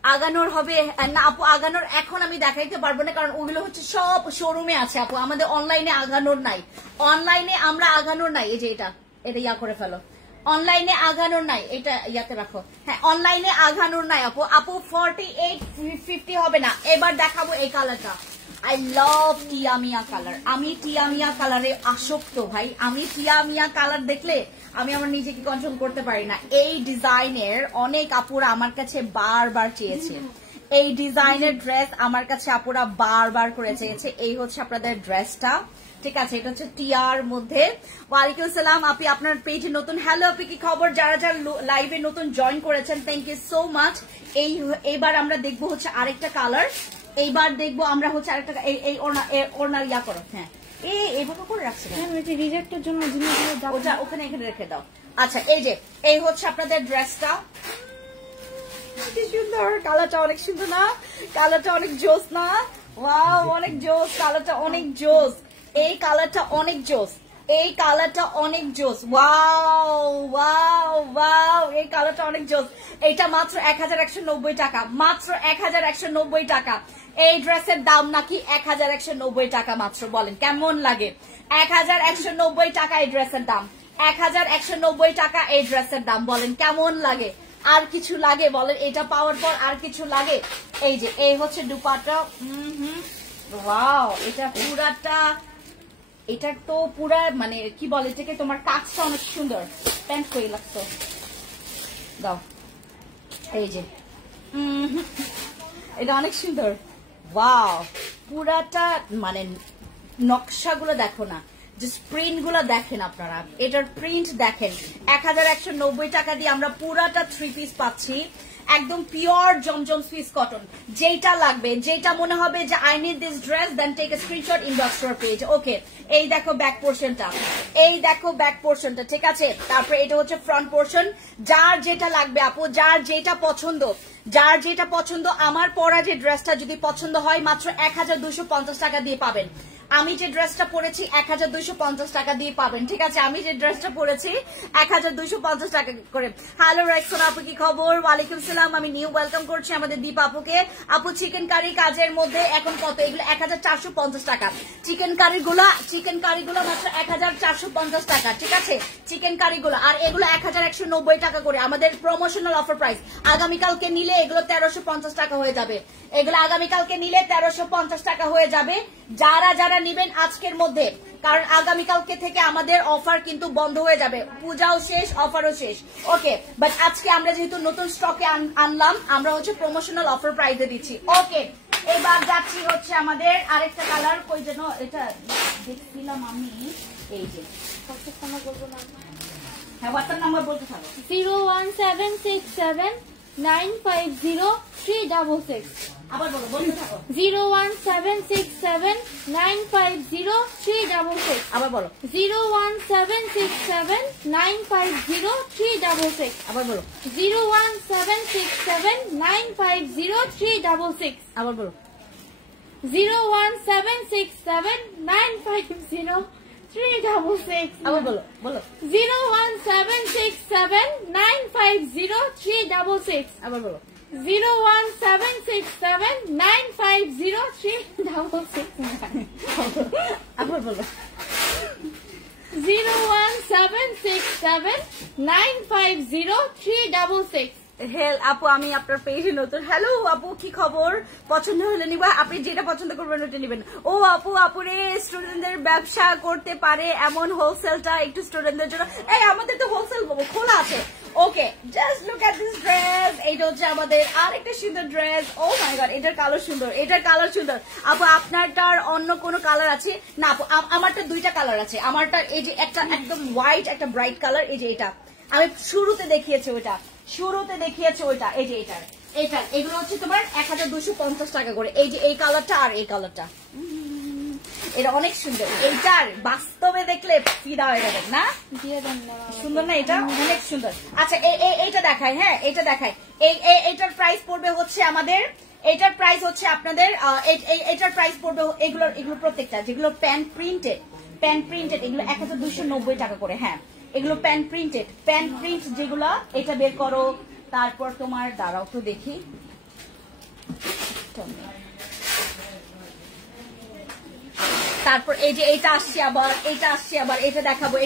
আগানোর হবে না আপু, আগানোর এখন আমি দেখাইতে পারবো না, কারণ ওগুলো হচ্ছে সব শোরুমে আছে আপু, আমাদের অনলাইনে আগানোর নাই, অনলাইনে আমরা আগানোর নাই। এই যে এটা ইয়া করে ফেলো, অনলাইনে আগানোর নাই, এটা ইয়াতে রাখো। হ্যাঁ, অনলাইনে আগানোর নাই আপু। 48-50 হবে না। এবার দেখাবো এই কালারটা, আই লাভ টিয়ামিয়া কালার। আমি টিয়ামিয়া কালারে আসক্ত ভাই, আমি টিয়ামিয়া কালার দেখলে আমি আমার নিজেকে কন্ট্রোল করতে পারি না। এই ডিজাইনের অনেক আপুরা আমার কাছে বারবার চেয়েছে, এই ডিজাইনের ড্রেস আমার কাছে আপুরা বারবার করে চেয়েছে। এই হচ্ছে আপনাদের ড্রেসটা, ঠিক আছে? এটা হচ্ছে টিয়ার মধ্যে। ওয়ালাইকুম সালাম আপনি, আপনার পেজে নতুন। হ্যালো আপনি, কি খবর? যারা লাইভে নতুন জয়েন করেছেন, থ্যাংক ইউ সো মাচ। এইবার আমরা দেখবো হচ্ছে আরেকটা কালার, এইবার দেখবো আমরা হচ্ছে আরেকটা, এই ওড়নার ইয়া করো। হ্যাঁ, এইভাবে করে রাখছি রিজেক্টের জন্য ওটা ওখানে এখানে রেখে দাও। আচ্ছা, এই হচ্ছে আপনাদের ড্রেসটা, কি সুন্দর কালারটা, অনেক সুন্দর না? কালারটা অনেক জোস না? ওয়াও, অনেক জোস, কালারটা অনেক জোস, এই কালারটা অনেক জোস, এই কালারটা অনেক জোস। ওয়াও ওয়াও ওয়াও, এই কালারটা অনেক জোস। এইটা মাত্র 1190 টাকা, মাত্র 1190 টাকা। এই ড্রেসের দাম নাকি 1190 টাকা মাত্র, বলেন কেমন লাগে? 1190 টাকা এই ড্রেসের দাম, 1190 টাকা এই ড্রেসের দাম, বলেন কেমন লাগে? আর কিছু লাগে বলেন? এটা পাওয়ার পর আর কিছু লাগে? এই হচ্ছে দুপাট্টা। ওয়াও, এটা পুরাটা, এটা তো পুরা মানে কি বলে এটাকে, তোমার কাজটা অনেক সুন্দর। প্যান্ট কই লাগতো, দাও। এই যে এটা অনেক সুন্দর। ওয়াও, পুরাটা মানে নকশাগুলো দেখো না, জাস্ট প্রিন্ট গুলো দেখেন আপনারা, এটার প্রিন্ট দেখেন। 1190 টাকা দিয়ে আমরা পুরাটা 3 পিস পাচ্ছি, একদম পিওর জমজম সুইস কটন। যেটা লাগবে, যেটা মনে হবে যে I need this dress, then take a screenshot, inbox to our page. Okay, এই দেখো ব্যাক পোর্শনটা, এই দেখো ব্যাক পোর্শনটা, ঠিক আছে? তারপরে এটা হচ্ছে ফ্রন্ট পোর্শন। যার যেটা লাগবে আপু, যার যেটা পছন্দ, যার যেটা পছন্দ, আমার পরা যে ড্রেসটা যদি পছন্দ হয়, মাত্র 1250 টাকা দিয়ে পাবেন। আমি যে ড্রেসটা পরেছি 1250 টাকা দিয়ে পাবেন, ঠিক আছে? আমি যে ড্রেসটা পরেছি 1250 টাকা করে। হ্যালো রেক্সন আপু, কি খবর? ওয়ালাইকুম সালাম, আমি নিউ ওয়েলকাম করছি আমাদের দীপ আপুকে। আপু চিকেন কারি কাজের মধ্যে এখন কত? এগুলো 1450 টাকা। চিকেন কারিগুলো মাত্র 1450 টাকা, ঠিক আছে? চিকেন কারিগুলো, আর এগুলো 1190 টাকা করে আমাদের প্রমোশনাল অফার প্রাইস। আগামীকালকে নিলে এগুলো 1350 টাকা হয়ে যাবে। এগুলো আগামীকালকে নিলে 1350 টাকা হয়ে যাবে যারা যারা নিবেন আজকের মধ্যে, কারণ আগামীকালকে থেকে আমাদের অফার কিন্তু বন্ধ হয়ে যাবে, পূজাও শেষ অফারও শেষ। ওকে, বাট আজকে আমরা যেহেতু নতুন স্টকে আনলাম, আমরা হচ্ছে প্রমোশনাল অফার প্রাইসে দিচ্ছি। ওকে, এবার যাচ্ছি হচ্ছে আমাদের আরেকটা কালার, কই যেন এটা দেখছিলাম আমি, এই যে হ্যাঁ হোয়াটসঅ্যাপ নাম্বার বলতে থাকো। 01767950366। আবার বলো, বলতে থাকো। 01767950366। আবার বলো। 01767950366। আবার বলো। 01767950366। আবার বলো। 01767950366। আবার বলো, বলো। 01767950366। আবার বলো। 01767950366। আবার বলো। 01767950366। হেল আপু, আমি আপনার পেজে নতুন। হ্যালো আপু, কি খবর? পছন্দ হলে নিবা, আপনি যেটা পছন্দ করবেন ওটা নিবেন। ও আপু, আপুরে স্টুডেন্টদের ব্যবসা করতে পারে এমন হোলসেলটা একটু স্টুডেন্টদের জন্য। এই আমাদের তো হোলসেল খোলা আছে। Okay, just look at this dress. এইটা হচ্ছে আমাদের আরেকটা সুন্দর ড্রেস। ও মাই গড, এটার কালার সুন্দর, এটার কালার সুন্দর। আপু আপনারটার অন্য কোনো কালার আছে না? আপু আমারটা দুইটা কালার আছে। আমারটা এই যে একটা একদম হোয়াইট, একটা ব্রাইট কালার। এই যে এটা আমি শুরুতে দেখিয়েছি, ওইটা শুরুতে দেখিয়েছে ওইটা। এই যে এটার এগুলো হচ্ছে তোমার 1250 টাকা করে। এই যে এই কালারটা আর এই কালারটা, এটা অনেক সুন্দর। এইটার বাস্তবে দেখলে ফিদা হয়ে যাবে না? সুন্দর না? এটা অনেক সুন্দর। আচ্ছা এইটা দেখাই, হ্যাঁ এটা দেখাই। এইটার প্রাইস পড়বে হচ্ছে আমাদের, এটার প্রাইস হচ্ছে আপনাদের, এটার প্রাইস পড়বে এগুলো প্রত্যেকটা যেগুলো প্যান প্রিন্টেড, এগুলো 1290 টাকা করে। হ্যাঁ, এগুলো প্যান প্রিন্ট যেগুলো, এটা বের করো। তারপর তোমার দাঁড়াও তো দেখি, তারপর এই যে এটা আসছে আবার, এটা দেখাবো,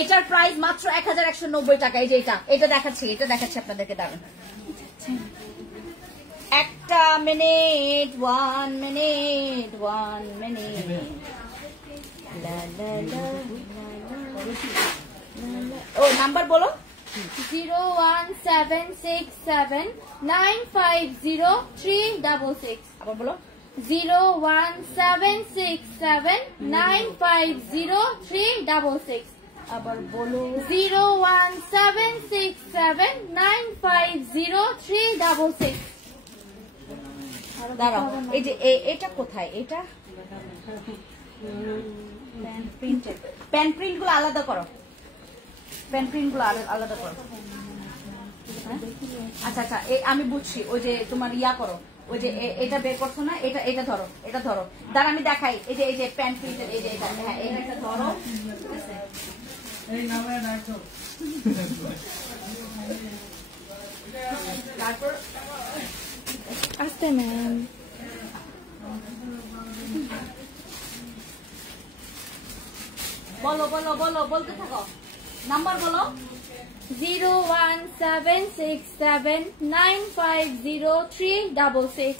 এটার প্রাইস মাত্র 1190 টাকা। এই যে এটা দেখাচ্ছি আপনাদেরকে, দাঁড়ান একটা মিনিট, 1 মিনিট। ও নাম্বার বলো। 01767950366। আবার বলো। 01767950366। আবার বলো। 01767950366। দাঁড়াও, এই যে এটা কোথায়? এটা প্যান প্রিন্ট গুলো আলাদা করো, আলাদা করো। আচ্ছা আমি বুঝছি। ওই যে তোমার ইয়া করো, ওই যে এটা বের করছো না, এটা ধরো, দাঁড়া আমি দেখাই। এই যে প্যান প্রিন্টের, এই যে এটা, হ্যাঁ এটা ধরো। তারপর আস্তে ম্যাম, বলো, বলতে থাকো, নাম্বার বলো। 01767950366।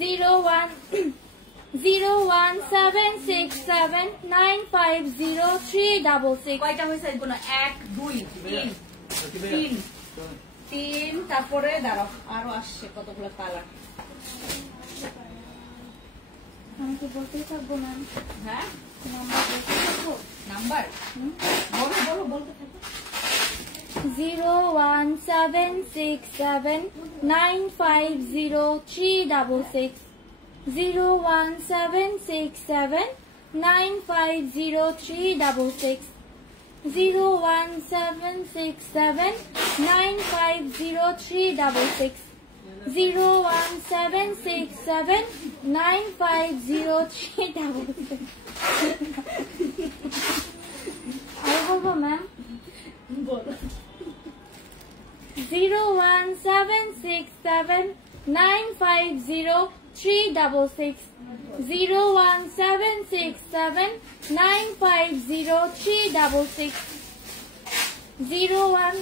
01767950366। কয়টা হয়েছে? কোনো 1 2 3, তারপরে দাঁড়াও আরো আসছে কতগুলো কালার। আমি কি বলতেই থাকবো ম্যাম? হ্যাঁ, নাম্বার বলতে থাকবো। নাম্বার বলতে থাকো। 01767950366। 01767950366। 01767950366। 01767950366। আর বলবো ম্যাম? 01767950366। 01767950366। 01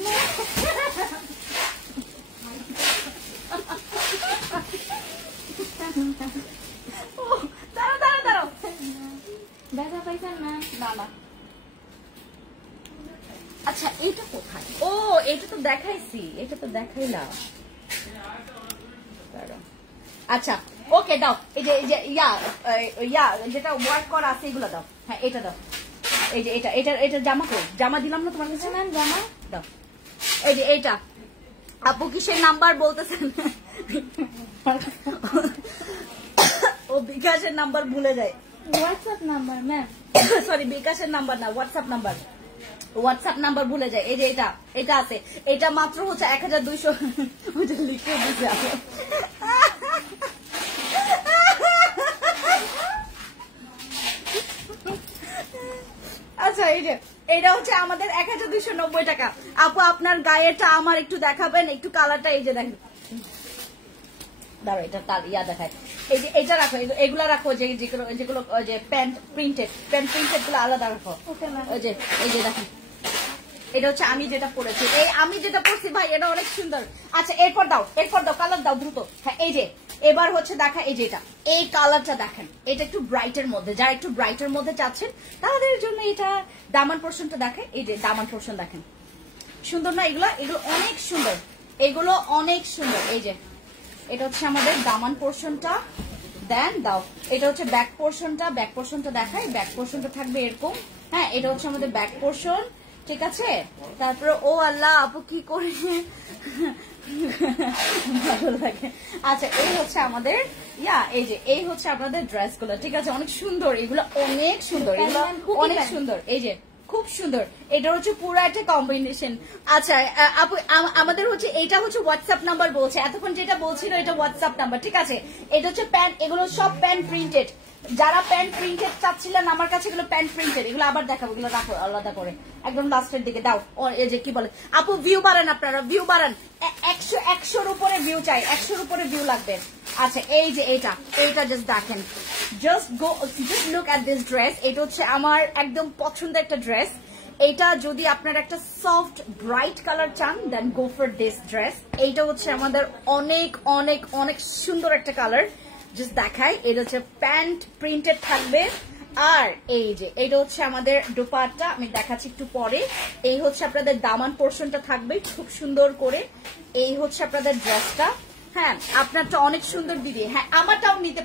দেখাইছি, এটা তো দেখাইলাম। আচ্ছা ওকে দাও, এই যে ইয়া যেটা ওয়ার্ক করা আছে এগুলো দাও। হ্যাঁ এটা দাও, এই যে এটা জামা কই, জামা দিলাম না তোমার কাছে? ম্যাম জামা দাও। এই যে এইটা আপু কিসের নাম্বার বলতেছেন? ও বিকাশের নাম্বার ভুলে যায়। হোয়াটসঅ্যাপ নাম্বার ম্যাম, সরি বিকাশের নাম্বার না, হোয়াটসঅ্যাপ নাম্বার ভুলে যায়। এই যে এটা আছে, এটা মাত্র হচ্ছে 1200। ওটা লিখে দিছে আপু। আচ্ছা এই যে এটা হচ্ছে আমাদের 1290 টাকা। আপু আপনার গায়েটা আমার একটু দেখাবেন, একটু কালারটা। এই যে দেখেন, দাঁড়ো এটা তার ইয়া দেখায়। এই যে এটা রাখো, এগুলা রাখো, যেগুলো যে প্যান্ট প্রিন্টেড গুলো আলাদা রাখো। Okay ma'am. এই যে দেখেন, এটা হচ্ছে আমি যেটা পরেছি, এই আমি যেটা পরছি ভাই, এটা অনেক সুন্দর। আচ্ছা এরপর দাও কালার দাও দ্রুত। হ্যাঁ এই যে এবার হচ্ছে দেখা, এই যে এই কালারটা দেখেন, এটা একটু ব্রাইটের মধ্যে, যারা একটু ব্রাইটের মধ্যে চাচ্ছেন তাদের জন্য এটা। দামান পোর্শনটা দেখেন, এই যে দামান পোর্শন দেখেন, সুন্দর না? এগুলো অনেক সুন্দর, এগুলো অনেক সুন্দর। এই যে এটা হচ্ছে আমাদের দামান পোর্শনটা। দেন দাও, এটা হচ্ছে ব্যাক পোর্শনটা দেখাই। ব্যাক পোর্শনটা থাকবে এরকম। হ্যাঁ এটা হচ্ছে আমাদের ব্যাক পোর্শন, ঠিক আছে। তারপরে ও আল্লাহ আপু কি করে ভালো লাগে। আচ্ছা এই হচ্ছে আমাদের এই হচ্ছে আপনাদের ড্রেস গুলো, ঠিক আছে। অনেক সুন্দর, এগুলো অনেক সুন্দর, এগুলো অনেক সুন্দর। এই যে খুব সুন্দর, এটা হচ্ছে পুরো একটা কম্বিনেশন। আচ্ছা আপু আমাদের হচ্ছে এটা হচ্ছে হোয়াটসঅ্যাপ নাম্বার বলছে, এতক্ষণ যেটা বলছিল এটা হোয়াটসঅ্যাপ নাম্বার, ঠিক আছে। এটা হচ্ছে প্যান্ট, এগুলো সব প্যান্ট প্রিন্টেড। যারা প্যান্ট প্রিন্টেড চাচ্ছিলেন আমার কাছে, এগুলো প্যান্ট প্রিন্টেড, এগুলো আবার দেখাবো, এগুলো রাখো আলাদা করে একদম লাস্টের দিকে দাও। এই যে কি বলে আপু, ভিউ বাড়ান, আপনারা ভিউ বাড়ান। 100-100-র উপরে ভিউ চাই, 100-র উপরে ভিউ লাগবে। আচ্ছা এই যে এইটা জাস্ট দেখেন, just look at this dress. এটা হচ্ছে আমার একদম পছন্দের একটা ড্রেস। এটা যদি আপনার একটা সফট ব্রাইট কালার চান, দেন গো ফর দিস ড্রেস। এইটা হচ্ছে আমাদের অনেক অনেক অনেক সুন্দর একটা কালার। জাস্ট দেখাই, এটা হচ্ছে প্যান্ট প্রিন্টেড থাকবে। আর এই যে এটা হচ্ছে আমাদের দোপাট্টা, আমি দেখাচ্ছি একটু পরে। এই হচ্ছে আপনাদের দামান পোর্শনটা থাকবে খুব সুন্দর করে। এই হচ্ছে আপনাদের ড্রেসটা। হ্যাঁ আপনারটা অনেক সুন্দর দিদি। হ্যাঁ আমারটাও নিতে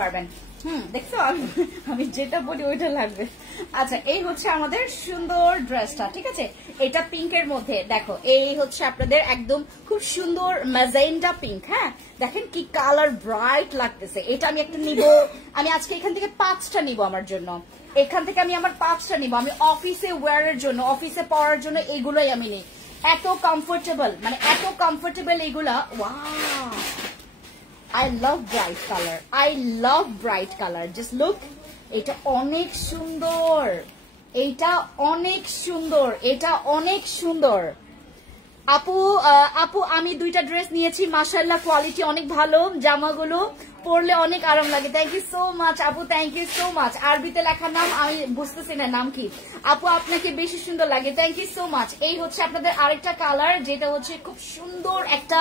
পারবেন। দেখছো আমি যেটা বলি ওইটা লাগবে। আচ্ছা এই হচ্ছে আমাদের সুন্দর ড্রেসটা, ঠিক আছে। এটা পিঙ্কের মধ্যে, দেখো এই হচ্ছে আপনাদের একদম খুব সুন্দর ম্যাজেন্টা পিঙ্ক। হ্যাঁ দেখেন কি কালার, ব্রাইট লাগতেছে। এটা আমি একটা নিব, আমি আজকে এখান থেকে 5টা নিব আমার জন্য। এখান থেকে আমি আমার 5টা নিব, আমি অফিসে ওয়্যারের জন্য, অফিসে পরার জন্য এগুলোই আমি নিই। এত কমফোর্টেবল এগুলা। Wow, I love bright color. Just look, এটা অনেক সুন্দর। আপু আমি 2টা ড্রেস নিয়েছি, মাশাআল্লাহ কোয়ালিটি অনেক ভালো, জামাগুলো পরলে অনেক আরাম লাগে। থ্যাংক ইউ সো মাচ আপু, থ্যাংক ইউ সো মাচ। আরবিতে লেখা নাম আমি বুঝতেছি না নাম কি। আপু আপনাকে বেশি সুন্দর লাগে, থ্যাংক ইউ সো মাচ। এই হচ্ছে আপনাদের আরেকটা কালার, যেটা হচ্ছে খুব সুন্দর একটা,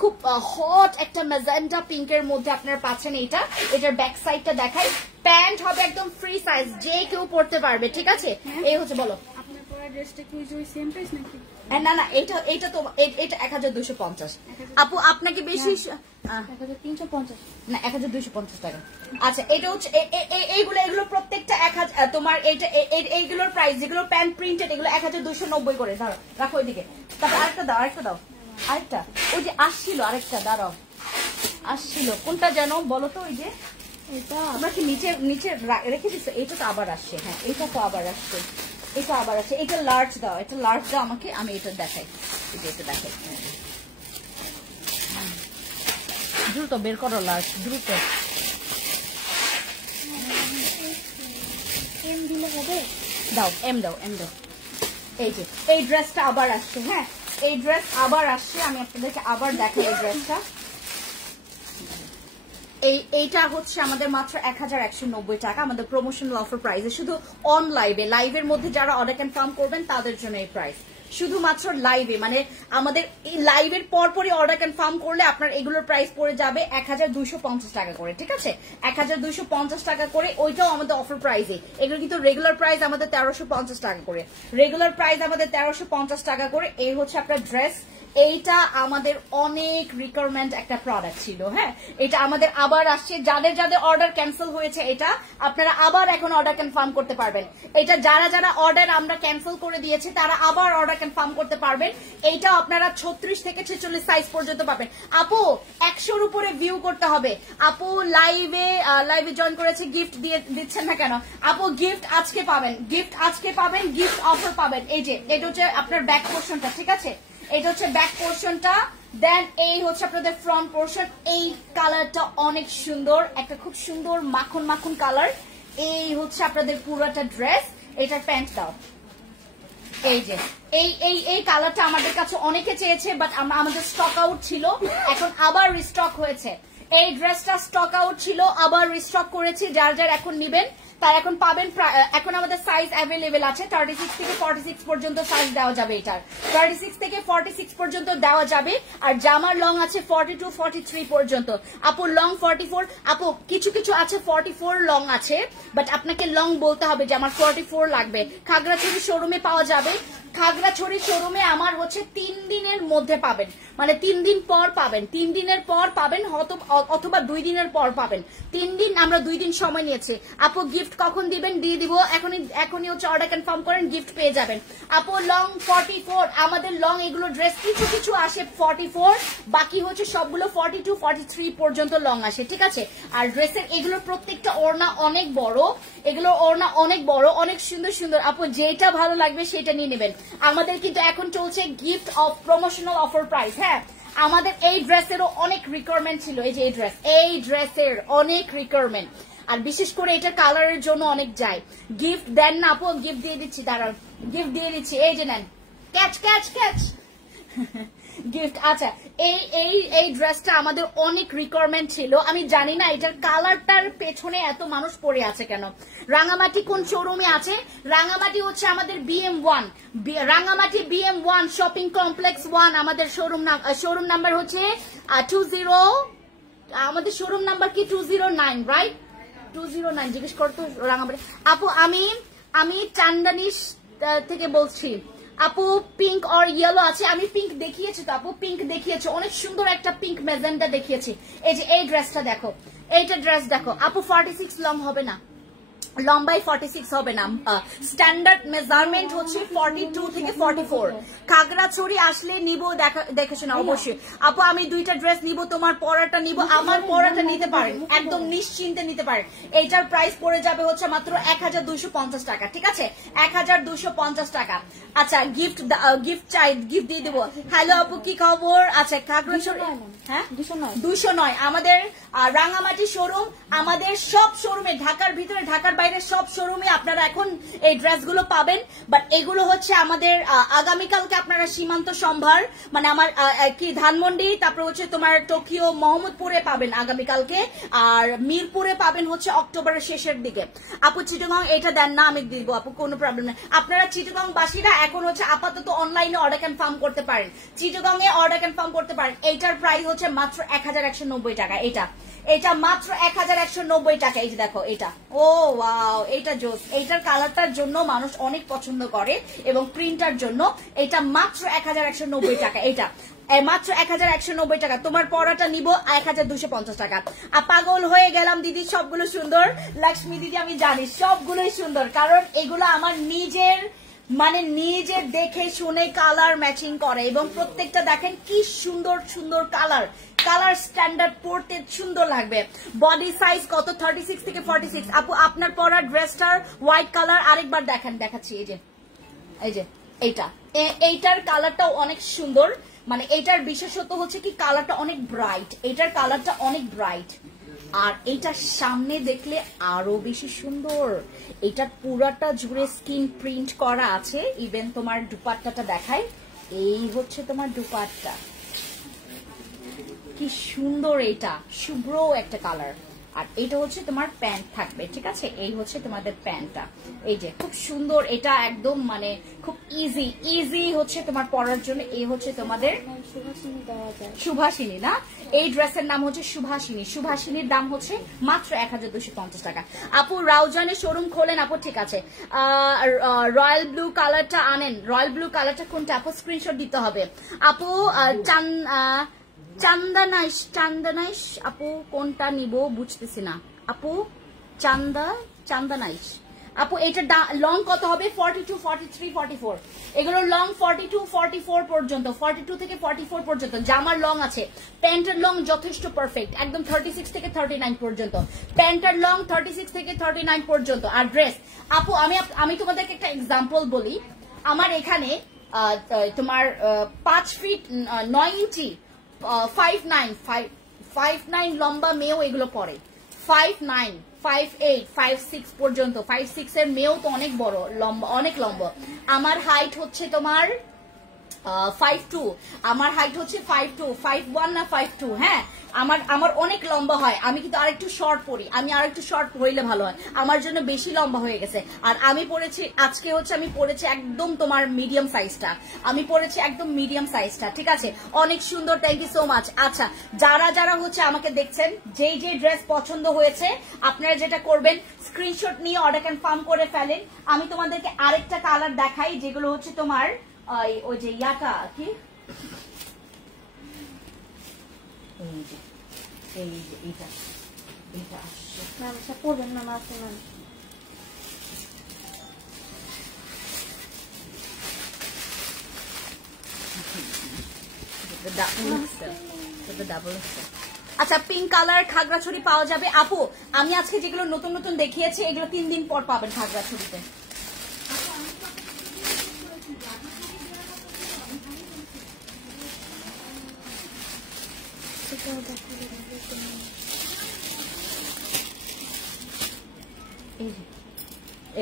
খুব হট একটা ম্যাজেন্টা পিঙ্কের মধ্যে আপনারা পাচ্ছেন। এটার ব্যাক সাইডটা দেখাই। প্যান্ট হবে একদম ফ্রি সাইজ, যে কেউ পরতে পারবে, ঠিক আছে। এই হচ্ছে, বলো আপনার পরা ড্রেসটা কি ওই সেম প্রাইস নাকি? না এটা তো এটা 1250। আপু আপনাকে বেশি 1350 না 1250 টাকা। আচ্ছা এটা হচ্ছে এইগুলো প্রত্যেকটা 1000। তোমার এইগুলোর প্রাইস, যেগুলো প্যান্ট প্রিন্টেড, এগুলো 1290 করে। ধরো রাখো ওইদিকে। তারপর আরেকটা দাও আরেকটা, ওই যে আসছিল আরেকটা, দাঁড়াও আসছিল, কোনটা যেন বলো তো। ওই যে এটা আমরা কি নিচে রেখে দিচ্ছি, এইটা তো আবার আসছে। হ্যাঁ এটা তো আবার আসছে, এটা লার্জ দাও, আমাকে, আমি এটা দেখাই। এটা দেখাই, দ্রুত বের করো লার্জ, দ্রুত। এম দিলে হবে? দাও এম দাও। এই যে এই ড্রেসটা আবার আসছে। হ্যাঁ এই ড্রেস আবার আসছে, আমি আপনাদেরকে আবার দেখাই এই ড্রেসটা। এইটা হচ্ছে আমাদের মাত্র 1190 টাকা, আমাদের প্রমোশনাল অফার প্রাইসে, শুধু অন লাইভের মধ্যে যারা অর্ডার কনফার্ম করবেন তাদের জন্য এই প্রাইস। শুধুমাত্র লাইভে, মানে আমাদের এই লাইভের পরপরই অর্ডার কনফার্ম করলে আপনার এগুলোর প্রাইস পড়ে যাবে 1250 টাকা করে, ঠিক আছে? 1250 টাকা করে, ওইটাও আমাদের অফার প্রাইসে। এগুলো কিন্তু রেগুলার প্রাইস আমাদের 1350 টাকা করে, রেগুলার প্রাইস আমাদের 1350 টাকা করে। এই হচ্ছে আপনার ড্রেস। এইটা আমাদের অনেক রিকোয়ারমেন্ট একটা প্রোডাক্ট ছিল, হ্যাঁ, এটা আমাদের আবার আসছে। যাদের যাদের অর্ডার ক্যান্সেল হয়েছে এটা আপনারা আবার এখন অর্ডার কনফার্ম করতে পারবেন। এটা যারা যারা অর্ডার আমরা ক্যান্সেল করে দিয়েছি তারা আবার অর্ডার কনফার্ম করতে পারবেন। এইটাও আপনারা 36 থেকে 46 সাইজ পর্যন্ত পাবেন। আপু 100-র উপরে ভিউ করতে হবে। আপু লাইভে জয়েন করেছে, গিফট দিয়ে দিচ্ছেন না কেন? আপু গিফট আজকে পাবেন, গিফট আজকে পাবেন, গিফট অফার পাবেন। এই যে এটা হচ্ছে আপনার ব্যাক পোর্শনটা, ঠিক আছে? এটা হচ্ছে ব্যাক পোর্শনটা, দেন এই হচ্ছে আপনাদের ফ্রন্ট পোর্শন। এই কালারটা অনেক সুন্দর, একটা খুব সুন্দর মাখন মাখন কালার। এই হচ্ছে আপনাদের পুরোটা ড্রেস। এটার প্যান্ট দাও। এই যে এই কালারটা আমাদের কাছে অনেকে চেয়েছে, বাট আমাদের স্টক আউট ছিল, এখন আবার রিস্টক হয়েছে। এই ড্রেসটা স্টক আউট ছিল, আবার রিস্টক করেছি। যার যার এখন নিবেন তার এখন পাবেন। এখন আমাদের সাইজ অ্যাভেলেবেল আছে, 36 থেকে 46 পর্যন্ত সাইজ দেওয়া যাবে। এটার 36 থেকে 46 পর্যন্ত দেওয়া যাবে। আর জামার লং আছে 42, 43 পর্যন্ত। আপু লং 44, আপু কিছু কিছু আছে 44 লং আছে, বাট আপনাকে লং বলতে হবে যে আমার 44 লাগবে। খাগড়াছড়ি শোরুমে পাওয়া যাবে। খাগড়াছড়ি শোরুমে আমার হচ্ছে 3 দিনের মধ্যে পাবেন, মানে 3 দিন পর পাবেন, 3 দিনের পর পাবেন, অথবা 2 দিনের পর পাবেন। 3 দিন, আমরা 2 দিন সময় নিয়েছি। আপু গিফট কখন দিবেন? দিয়ে দিব এখনই হচ্ছে অর্ডার কনফার্ম করেন, গিফট পেয়ে যাবেন। আপু লং 44, আমাদের লং এগুলো ড্রেস কিছু কিছু আসে 44, বাকি হচ্ছে সবগুলো 42, 43 পর্যন্ত লং আসে, ঠিক আছে? আর ড্রেসের এগুলোর প্রত্যেকটা ওড়না অনেক বড়, এগুলোর ওড়না অনেক বড়, অনেক সুন্দর সুন্দর। আপু যেটা ভালো লাগবে সেটা নিয়ে নেবেন। আমাদের কিন্তু এখন চলছে gift of promotional offer price, হ্যাঁ। আমাদের এই ড্রেসেরও অনেক রিকোয়ারমেন্ট ছিল। এই যে এই ড্রেসের অনেক রিকোয়ারমেন্ট, আর বিশেষ করে এটার কালারের জন্য অনেক যায়। গিফট দেন না আপু? গিফট দিয়ে দিচ্ছি, দাঁড়ান, গিফট দিয়ে দিচ্ছি। এই যে নেন, ক্যাচ ক্যাচ ক্যাচ গিফট। আচ্ছা, এই ড্রেসটা আমাদের অনেক রিকোয়ারমেন্ট ছিল। আমি জানি না এটার কালারটার পেছনে এত মানুষ পড়ে আছে কেন। রাঙামাটি কোন শোরুমে আছে? রাঙামাটি হচ্ছে আমাদের BM1, Rangamati BM1 shopping complex 1। আমাদের শোরুম নাম্বার হচ্ছে 20, আমাদের শোরুম নাম্বার কি 209, রাইট? 209 জিজ্ঞেস করতো রাঙামাটি। আপু আমি চান্দানি থেকে বলছি। আপু পিঙ্ক আর ইয়েলো আছে, আমি পিঙ্ক দেখিয়েছি তো আপু, পিঙ্ক দেখিয়েছি, অনেক সুন্দর একটা পিঙ্ক মেজেন্টা দেখিয়েছি। এই যে এই ড্রেসটা দেখো, এইটা ড্রেস দেখো আপু, 46 লং হবে না, লম্বাই 46 হবে না। স্ট্যান্ডার্ড মেজারমেন্ট হচ্ছে 42 থেকে 44। খাগড়াছড়ি আসলে নিব, দেখেছো না? অবশ্যই আপু আমি 2টা ড্রেস নিব, তোমার পরাটা নিব, আমার পরাটা নিতে পারেন, একদম নিশ্চিন্তে নিতে পারেন। এইটার প্রাইস পড়ে যাবে হচ্ছে মাত্র 1250 টাকা, ঠিক আছে? 1250 টাকা। আচ্ছা গিফট চাই, গিফট দিয়ে দেবো। হ্যালো আপু কি খবর? আচ্ছা খাগড়াছড়ি, হ্যাঁ 209 আমাদের রাঙামাটি শোরুম। আমাদের সব শোরুমে, ঢাকার ভিতরে ঢাকার বাইরে সব শোরুমে আপনারা এখন এই ড্রেসগুলো পাবেন। বাট এগুলো হচ্ছে আমাদের আগামীকালকে আপনারা সীমান্ত সম্ভার, মানে আমার কি ধানমন্ডি, তারপর হচ্ছে তোমার টোকিও, মোহাম্মদপুরে পাবেন আগামীকালকে, আর মিরপুরে পাবেন হচ্ছে অক্টোবরের শেষের দিকে। আপু চিটাগং এটা দেন না? আমি দিব আপু, কোনো প্রবলেম নেই। আপনারা চিটাগং বাসীরা এখন হচ্ছে আপাতত অনলাইনে অর্ডার কনফার্ম করতে পারেন, চিটাগং এ অর্ডার কনফার্ম করতে পারেন। এইটার প্রাইস হচ্ছে মাত্র 1190 টাকা। এটা মাত্র 1190 টাকা। এই যে দেখো এটা, ও ওয়াও, এটা জোস। এইটার কালারটার জন্য মানুষ অনেক পছন্দ করে এবং প্রিন্টার জন্য এটা মাত্র 1190 টাকা। এটা মাত্র 1190 টাকা। তোমার পরাটা নিব 1250 টাকা। পাগল হয়ে গেলাম দিদি, সবগুলো সুন্দর। লক্ষ্মী দিদি আমি জানি সবগুলোই সুন্দর, কারণ এগুলো আমার নিজে দেখে শুনে কালার ম্যাচিং করে, এবং প্রত্যেকটা দেখেন কি সুন্দর সুন্দর কালার স্ট্যান্ডার্ড, পরতে সুন্দর লাগবে। বডি সাইজ কত? 36 থেকে 46। আপু আপনার পরা ড্রেসটার হোয়াইট কালার আরেকবার দেখাচ্ছি। এই যে এইটার কালারটাও অনেক সুন্দর, মানে এইটার বিশেষত্ব হচ্ছে কি কালারটা অনেক ব্রাইট, এইটার কালারটা অনেক ব্রাইট। আর এইটার সামনে দেখলে আরো বেশি সুন্দর। এইটার পুরাটা জুড়ে স্কিন প্রিন্ট করা আছে। ইভেন তোমার দুপাট্টাটা দেখাই, এই হচ্ছে তোমার দুপাট্টা, কি সুন্দর। এটা শুভ্র একটা কালার, আর এটা হচ্ছে তোমার প্যান্ট থাকবে, ঠিক আছে? এই হচ্ছে তোমাদের প্যান্টটা। এই যে খুব সুন্দর, এটা একদম মানে খুব ইজি হচ্ছে তোমার পরার জন্য। এই হচ্ছে তোমাদের সুভাষিনী না, এই ড্রেসের নাম হচ্ছে সুভাষিনী। সুভাষিনীর দাম হচ্ছে মাত্র 1250 টাকা। আপু রাউজানের শোরুম খোলেন আপু, ঠিক আছে? রয়্যাল ব্লু কালারটা আনেন। রয়্যাল ব্লু কালারটা কোনটা আপু? স্ক্রিনশট দিতে হবে আপু। চান্দানাইশ আপু কোনটা নিব বুঝতেছি না আপু। চান্দানাইশ আপু, এটা লং কত হবে? 42, 43, 44, এগুলো লং 42, 44 পর্যন্ত, 42 থেকে 44 পর্যন্ত জামার লং আছে। প্যান্টের লং যথেষ্ট পারফেক্ট, একদম 36 থেকে 39 পর্যন্ত। প্যান্টের লং 36 থেকে 39 পর্যন্ত। আর ড্রেস আপু, আমি তোমাদেরকে একটা এক্সাম্পল বলি। আমার এখানে তোমার 5 ফিট 9 ইঞ্চি 5'9" লম্বা মেয়েও এগুলো পরে। 5'9", 5'8", 5'6 পর্যন্ত। 5'6" এর মেয়েও তো অনেক বড় লম্বা, অনেক লম্বা। আমার হাইট হচ্ছে তোমার 5'2", আমার হাইট হচ্ছে 5'2", 5'1 না 5'2। হ্যাঁ, আমার অনেক লম্বা হয়। আমি কিন্তু আরেকটু শর্ট পরি, আমি আরেকটু শর্ট হইলে ভালো হয়, আমার জন্য বেশি লম্বা হয়ে গেছে। আর আমি পরেছি আজকে হচ্ছে, আমি পরেছি একদম তোমার মিডিয়াম সাইজটা, আমি পরেছি একদম মিডিয়াম সাইজটা, ঠিক আছে? অনেক সুন্দর, থ্যাংক ইউ সো মাচ। আচ্ছা, যারা হচ্ছে আমাকে দেখছেন, যেই যে ড্রেস পছন্দ হয়েছে আপনারা যেটা করবেন, স্ক্রিনশট নিয়ে অর্ডার কনফার্ম করে ফেলেন। আমি তোমাদেরকে আরেকটা কালার দেখাই, যেগুলো হচ্ছে তোমার ওই যে ইয়াটা কি, এই যে এটা আসছে। ম্যাম এটা পড়বেন না, মাসে ম্যাম। আচ্ছা, পিঙ্ক কালার খাগড়াছড়ি পাওয়া যাবে আপু। আমি আজকে যেগুলো নতুন নতুন দেখিয়েছি এগুলো 3 দিন পর পাবেন খাগড়াছড়িতে।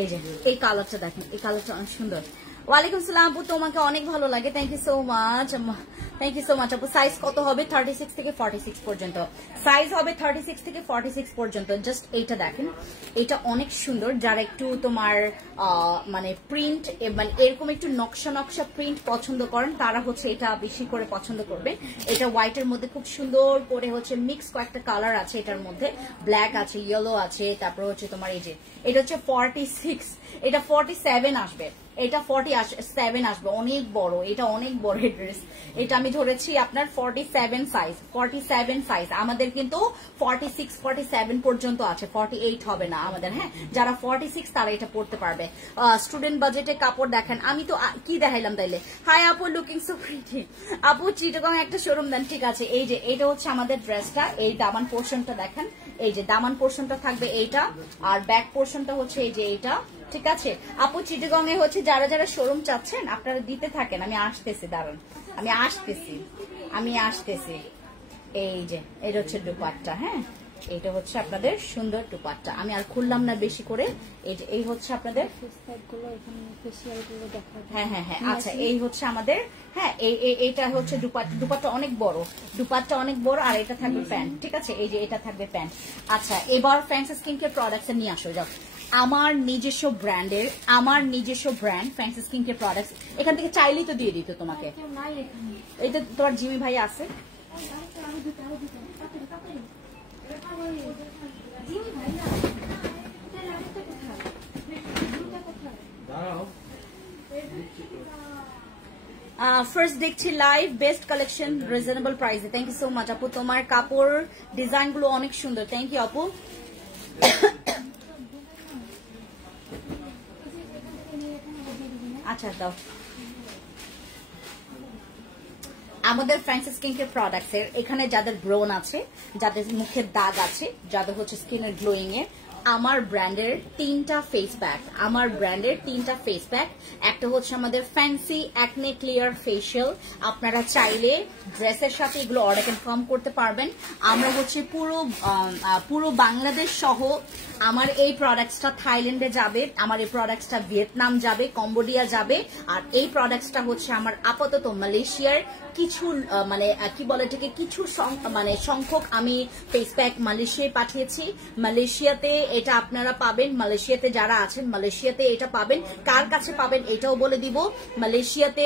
এই যে এই কালারটা দেখেন, এই কালারটা অনেক সুন্দর। ওয়ালাইকুম সালাম আপু, তোমাকে অনেক ভালো লাগে, thank you so much, thank you so much আপু। সাইজ কত হবে? 36 থেকে 46 পর্যন্ত সাইজ হবে, 36 থেকে 46 পর্যন্ত। জাস্ট এইটা দেখেন, এটা অনেক সুন্দর। যারা একটু তোমার মানে প্রিন্ট, মানে এরকম একটু নকশা প্রিন্ট পছন্দ করেন, তারা হচ্ছে এটা বেশি করে পছন্দ করবে। এটা হোয়াইটের মধ্যে খুব সুন্দর করে হচ্ছে মিক্স কয়েকটা কালার আছে এটার মধ্যে, ব্ল্যাক আছে, ইয়েলো আছে, তারপর হচ্ছে তোমার এই যে এটা হচ্ছে 46, এটা 47 আসবে, এটা 47 আসবে, অনেক বড়, এটা অনেক বড় ড্রেস। এটা আমি ধরেছি আপনার 47 সাইজ, 47 সাইজ। আমাদের কিন্তু 46, 47 পর্যন্ত আছে, 48 হবে না আমাদের। হ্যাঁ, যারা 46 তারা এটা পড়তে পারবে। স্টুডেন্ট বাজেটে কাপড় দেখেন। আমি তো কি দেখাইলাম তাইলে? হাই আপু, লুকিং সো প্রিটি আপু। চিটাগং একটা শোরুম দেন, ঠিক আছে? এই যে এটা হচ্ছে আমাদের ড্রেসটা, এই দামান পোর্শনটা দেখেন, এই যে দামান পোর্শনটা থাকবে এইটা, আর ব্যাক পোর্শনটা হচ্ছে এই যে এইটা, ঠিক আছে আপু? চিটাগং এ হচ্ছে যারা শোরুম চাচ্ছেন আপনারা দিতে থাকেন। আমি আসতেছি, দাঁড়ান, আমি আসতেছি। এই যে এটা হচ্ছে দুপাট্টা। হ্যাঁ, এটা হচ্ছে আপনাদের সুন্দর দুপাট্টা। আমি আর খুললাম না বেশি করে। এই হচ্ছে আপনাদের, হ্যাঁ, আচ্ছা, এই হচ্ছে আমাদের, হ্যাঁ, এইটা হচ্ছে দুপাট্টা অনেক বড়, আর এটা থাকবে প্যান্ট, ঠিক আছে? এই যে এটা থাকবে প্যান্ট। আচ্ছা, এবার ফ্যান্সি স্কিন কেয়ার প্রোডাক্টস নিয়ে আসো, যাও। আমার নিজস্ব brand fancy skin care products, এখান থেকে চাইলেই তো দিয়ে দিত তোমাকে। এইটা তোমার জিমি ভাই আছে। ফার্স্ট দেখছি লাইভ, বেস্ট কালেকশন, রিজনেবল প্রাইসে। থ্যাংক ইউ সো মাচ আপু, তোমার কাপড় ডিজাইন গুলো অনেক সুন্দর, থ্যাংক ইউ আপু। আচ্ছা দাও। আমাদের ফ্যান্সি স্কিন কেয়ার প্রোডাক্টস এর এখানে যাদের ব্রোন আছে, যাদের মুখের দাগ আছে, যাদের হচ্ছে স্কিনের গ্লোয়িং এর, আমার ব্র্যান্ডের 3টা ফেস প্যাক, আমার ব্র্যান্ডের 3টা ফেস প্যাক। একটা হচ্ছে আমাদের ফ্যান্সি অ্যাকনে ক্লিয়ার ফেশিয়াল, আপনারা চাইলে ড্রেসের সাথে এগুলো অর্ডার কনফার্ম করতে পারবেন। আমরা হচ্ছে পুরো বাংলাদেশ সহ আমার এই প্রোডাক্টসটা থাইল্যান্ডে যাবে, আমার এই প্রোডাক্টসটা ভিয়েতনাম যাবে, কম্বোডিয়া যাবে, আর এই প্রোডাক্টসটা হচ্ছে আমার আপাতত মালয়েশিয়ার কিছু মানে কি বলে এটাকে কিছু মানে সংখ্যক আমি ফেস প্যাক মালয়েশিয়ায় পাঠিয়েছি। মালয়েশিয়াতে এটা আপনারা পাবেন, মালয়েশিয়াতে যারা আছেন মালয়েশিয়াতে এটা পাবেন। কার কাছে পাবেন এটাও বলে দিব। মালয়েশিয়াতে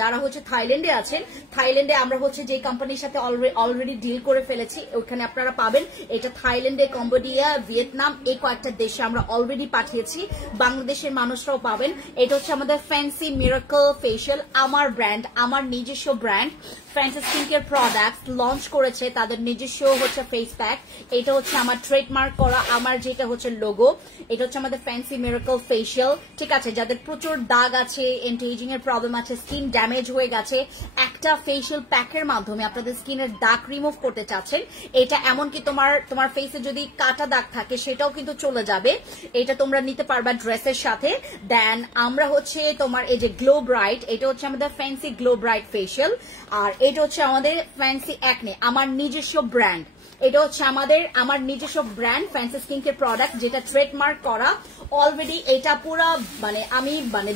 যারা হচ্ছে থাইল্যান্ডে আছেন, থাইল্যান্ডে আমরা হচ্ছে যে কোম্পানির সাথে অলরেডি ডিল করে ফেলেছি, ওখানে আপনারা পাবেন। এটা থাইল্যান্ডে, কম্বোডিয়া, ভিয়েতনাম এই কয়েকটা দেশে আমরা অলরেডি পাঠিয়েছি, বাংলাদেশের মানুষরাও পাবেন। এটা হচ্ছে আমাদের ফ্যান্সি মিরাকল ফেশিয়াল, আমার ব্র্যান্ড, আমার নিজস্ব brand fancy skin care product launch করেছে, তাদের নিজস্ব হচ্ছে ফেস প্যাক। এটা হচ্ছে আমার ট্রেডমার্ক করা, আমার যেটা হচ্ছে লোগো। এটা হচ্ছে আমাদের ফ্যান্সি মিরাকল ফেশিয়াল, ঠিক আছে? যাদের প্রচুর দাগ আছে, এন্টি এজিং এর প্রবলেম আছে, স্কিন ড্যামেজ হয়ে গেছে, একটা ফেশিয়াল প্যাকের মাধ্যমে আপনাদের স্কিনের দাগ রিমুভ করতে চাচ্ছেন, এটা এমনকি তোমার ফেসে যদি কাটা দাগ থাকে সেটাও কিন্তু চলে যাবে। এটা তোমরা নিতে পারবা ড্রেসের সাথে। দেন আমরা হচ্ছে তোমার এই যে গ্লো ব্রাইট, এটা হচ্ছে আমাদের ফ্যান্সি গ্লো ব্রাইট ফেশিয়াল, আর এটা হচ্ছে আমাদের ফ্যান্সি অ্যাকনে, আমার নিজস্ব ব্র্যান্ড। এটা হচ্ছে আমার নিজস্ব brand fancy skin care product, যেটা ট্রেডমার্ক করা অলরেডি। এটা পুরো আমি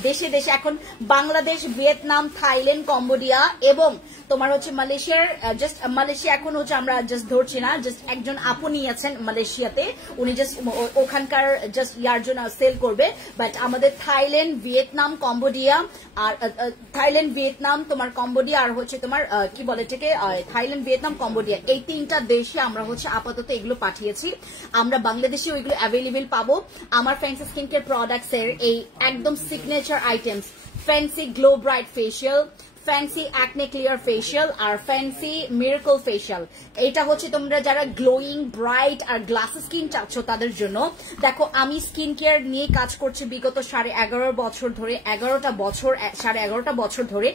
দেশে দেশে এখন বাংলাদেশ, ভিয়েতনাম, থাইল্যান্ড, কম্বোডিয়া এবং তোমার হচ্ছে মালয়েশিয়ার, জাস্ট মালয়েশিয়া এখন হচ্ছে আমরা জাস্ট ধরছি না, জাস্ট একজন আপু নিয়েছেন মালয়েশিয়াতে, উনি জাস্ট ওখানকার জাস্ট ইয়ার জন্য সেল করবে। বাট আমাদের থাইল্যান্ড, ভিয়েতনাম, কম্বোডিয়া, আর থাইল্যান্ড, ভিয়েতনাম, তোমার কম্বোডিয়া, আর হচ্ছে তোমার কি বলে এটাকে থাইল্যান্ড, ভিয়েতনাম, কম্বোডিয়া, এই 3টা দেশে আমরা হচ্ছে আপাতত এগুলো পাঠিয়েছি। আমরা বাংলাদেশে ওইগুলো অ্যাভেলেবেল পাবো। আমার ফ্যান্সি স্কিন কেয়ার প্রোডাক্টস এর এই একদম signature items, fancy glow bright facial, fancy acne clear facial আর ফ্যান্সি মিরাকল ফেশিয়াল, এটা হচ্ছে তোমরা যারা গ্লোয়িং, ব্রাইট আর গ্লাস স্কিন চাচ্ছ তাদের জন্য। দেখো, আমি স্কিন কেয়ার নিয়ে কাজ করছি বিগত 11.5 বছর ধরে, 11.5 বছর ধরে।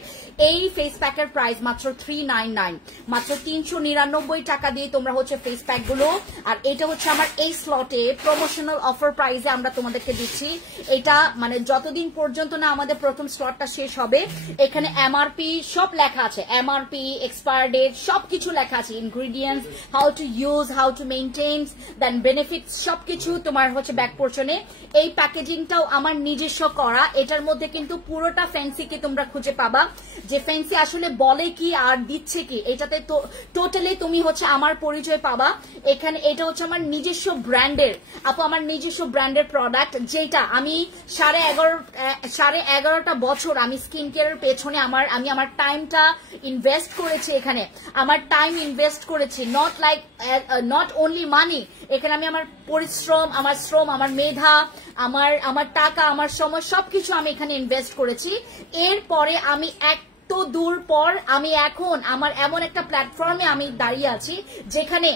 এই ফেস প্যাকের প্রাইস মাত্র 399, মাত্র 399 টাকা দিয়ে তোমরা হচ্ছে ফেস প্যাক গুলো। আর এটা হচ্ছে আমার এই স্লটে প্রমোশনাল অফার প্রাইসে আমরা তোমাদেরকে দিচ্ছি। এটা মানে যতদিন পর্যন্ত না আমাদের প্রথম স্লটটা শেষ হবে, এখানে এমআরপি সব লেখা আছে, এমআরপি, এক্সপায়ার ডেট সবকিছু লেখা আছে, ingredients, how to use, how to maintain, then benefits সবকিছু তোমার হচ্ছে ব্যাক পোর্শনে। এই প্যাকেজিংটাও আমার নিজস্ব করা, এটার মধ্যে কিন্তু পুরোটা ফ্যান্সিকে তোমরা খুঁজে পাবা, যে ফ্যান্সি আসলে বলে কি আর দিচ্ছে কি, এটাতে তো টোটালি তুমি হচ্ছে আমার পরিচয় পাবা এখানে। এটা হচ্ছে আমার নিজস্ব ব্র্যান্ডের আপু, আমার নিজস্ব ব্র্যান্ডের প্রোডাক্ট, যেটা আমি 11.5 বছর আমি স্কিন কেয়ারের পেছনে আমি আমার টাইমটা ইনভেস্ট করেছি। এখানে আমার টাইম ইনভেস্ট করেছি, নট অনলি মানি, এখানে আমি আমার পরিশ্রম, আমার শ্রম, আমার মেধা, আমার টাকা, আমার সময় সবকিছু আমি এখানে ইনভেস্ট করেছি। এরপরে আমি দূর পর আমি এখন আমার এমন একটা প্ল্যাটফর্মে আমি দাঁড়িয়ে আছি, যেখানে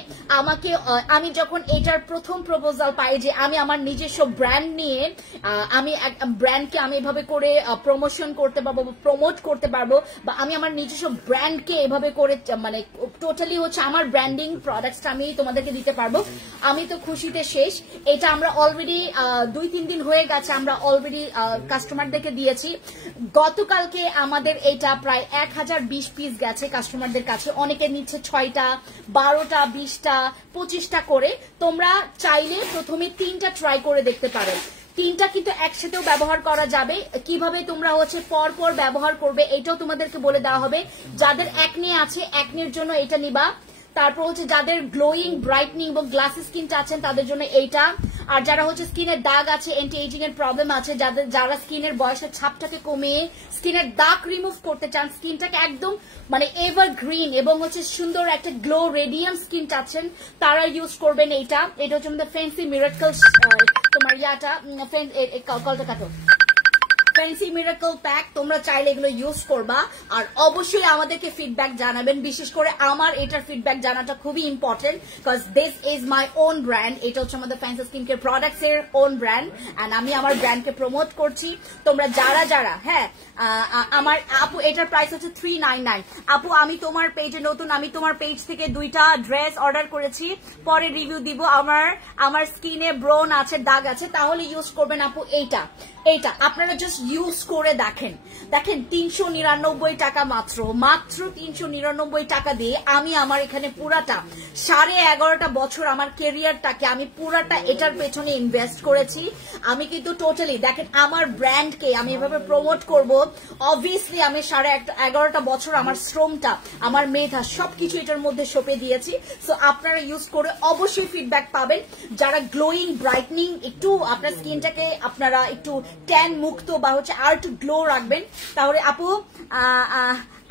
আমি যখন এটার প্রথম প্রপোজাল পাই যে আমি আমার নিজস্ব ব্র্যান্ড নিয়ে আমি ব্র্যান্ডকে আমি এভাবে করে প্রমোশন করতে পারবো, প্রমোট করতে পারবো, বা আমি আমার নিজস্ব ব্র্যান্ডকে এভাবে করে মানে টোটালি হচ্ছে আমার ব্র্যান্ডিং প্রোডাক্টসটা আমি তোমাদেরকে দিতে পারবো, আমি তো খুশিতে শেষ। এটা আমরা অলরেডি 2-3 দিন হয়ে গেছে, আমরা অলরেডি কাস্টমারদেরকে দিয়েছি। গতকালকে আমাদের এটা প্রায় 1020 পিস গেছে কাস্টমারদের কাছে, অনেকে নিচ্ছে 6টা, 12টা, 20টা, 25টা করে। তোমরা চাইলে প্রথমে 3টা ট্রাই করে দেখতে পারো। 3টা কিন্তু একসাথেও ব্যবহার করা যাবে। কিভাবে তোমরা হচ্ছে পর ব্যবহার করবে এটাও তোমাদেরকে বলে দেওয়া হবে। যাদের অ্যাকনে আছে, অ্যাকনের জন্য এটা নিবা। তারপর হচ্ছে যাদের গ্লোয়িং, ব্রাইটনিং এবং গ্লাস স্কিন চাচ্ছেন তাদের জন্য এইটা। আর যারা হচ্ছে স্কিনের দাগ আছে, এন্টি এজিং এর প্রবলেম আছে, যারা স্কিনের বয়সের ছাপটাকে কমিয়ে স্কিনের দাগ রিমুভ করতে চান, স্কিনটাকে একদম মানে এভারগ্রিন এবং হচ্ছে সুন্দর একটা গ্লো রেডিয়ান্ট স্কিন চাচ্ছেন, তারা ইউজ করবেন এইটা। এটা হচ্ছে আমাদের ফ্যান্সি মিরাকল তোমার ইয়াটা কলটা কাটো ফ্যান্সি মিরাকল প্যাক, তোমরা চাইলে এগুলো ইউজ করবা। আর অবশ্যই আমাদেরকে ফিডব্যাক জানাবেন, বিশেষ করে আমার এটার ফিডব্যাক জানাটা খুবই important, because this is my own brand. এটা হচ্ছে আমাদের ফ্যান্সি স্কিন কেয়ার প্রোডাক্টস এর ওন ব্র্যান্ড, এন্ড আমি আমার ব্র্যান্ডকে প্রমোট করছি। তোমরা যারা হ্যাঁ, আমার আপু এটার প্রাইস হচ্ছে 399। আপু আমি তোমার পেজে নতুন, আমি তোমার পেজ থেকে 2টা ড্রেস অর্ডার করেছি, পরে রিভিউ দিব। আমার স্কিনে ব্রোন আছে, দাগ আছে, তাহলে ইউজ করবেন আপু এইটা। আপনারা জাস্ট ইউজ করে দেখেন 399 টাকা, মাত্র 399 টাকা দিয়ে আমি আমার এখানে পুরাটা 11.5 বছর আমার ক্যারিয়ারটাকে আমি পুরাটা এটার পেছনে ইনভেস্ট করেছি। আমি কিন্তু টোটালি দেখেন আমার ব্র্যান্ডকে আমি এভাবে প্রমোট করব, অবভিয়াসলি আমি 11.5 বছর আমার শ্রমটা, আমার মেধা সবকিছু এটার মধ্যে সঁপে দিয়েছি। সো আপনারা ইউজ করে অবশ্যই ফিডব্যাক পাবেন। যারা গ্লোয়িং ব্রাইটনিং, একটু আপনার স্কিনটাকে আপনারা একটু ট্যান মুক্ত বা হচ্ছে আর একটু গ্লো রাখবেন, তাহলে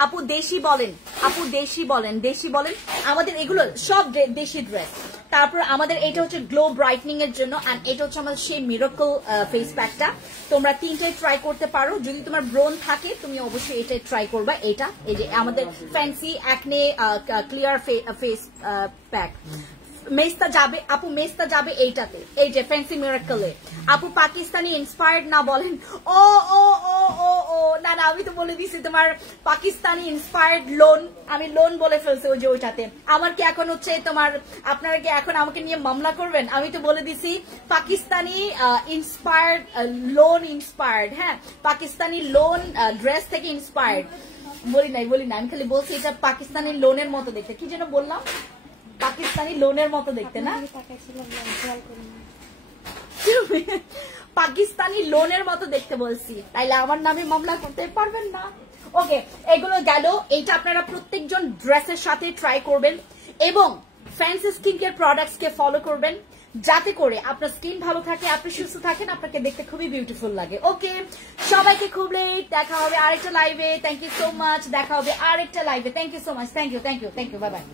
আপু দেশি বলেন আমাদের এগুলো সব দেশি ড্রেস। তারপর আমাদের এটা হচ্ছে গ্লো ব্রাইটনিং এর জন্য, এন্ড এটা হচ্ছে আমাদের সেই মিরাকল ফেস প্যাকটা। তোমরা 3টাই ট্রাই করতে পারো। যদি তোমার ব্রোন থাকে তুমি অবশ্যই এটাই ট্রাই করবা। এটা এই যে আমাদের fancy acne clear face pack. মেস্তা যাবে এইটাতে, এই যে ফ্যান্সি মিরাকলে। আপু পাকিস্তানি ইন্সপায়ার্ড না বলেন। ও না আমি তো বলে দিছি তোমার পাকিস্তানি ইন্সপায়ার্ড লোন, আমি লোন বলে ফেলছি ওই যে ওইটাতে। আমার কি এখন হচ্ছে তোমার, আপনারা কি এখন আমাকে নিয়ে মামলা করবেন? আমি তো বলে দিছি পাকিস্তানি ইন্সপায়ার্ড লোন ইন্সপায়ার্ড, হ্যাঁ পাকিস্তানি লোন ড্রেস থেকে ইন্সপায়ার্ড। বলি নাই আমি খালি বলছি এটা পাকিস্তানি লোনের মতো দেখতে। কি যেন বললাম? পাকিস্তানি লোনের মতো দেখতে না, পাকিস্তানি লোনের মতো দেখতে বলছি, তাইলে আমার নামে মামলা করতে পারবেন না। ওকে, এগুলো গেল। এইটা আপনারা প্রত্যেকজন ড্রেসের সাথে ট্রাই করবেন এবং ফ্যান্সি স্কিন কেয়ার প্রোডাক্টস কে ফলো করবেন, যাতে করে আপনার স্কিন ভালো থাকে, আপনি সুস্থ থাকেন, আপনাকে দেখতে খুবই বিউটিফুল লাগে। ওকে, সবাইকে খুব লেট, দেখা হবে আরেকটা লাইভে। থ্যাংক ইউ সো মাচ, দেখা হবে আরেকটা লাইভে। Thank you so much, thank you, bye by.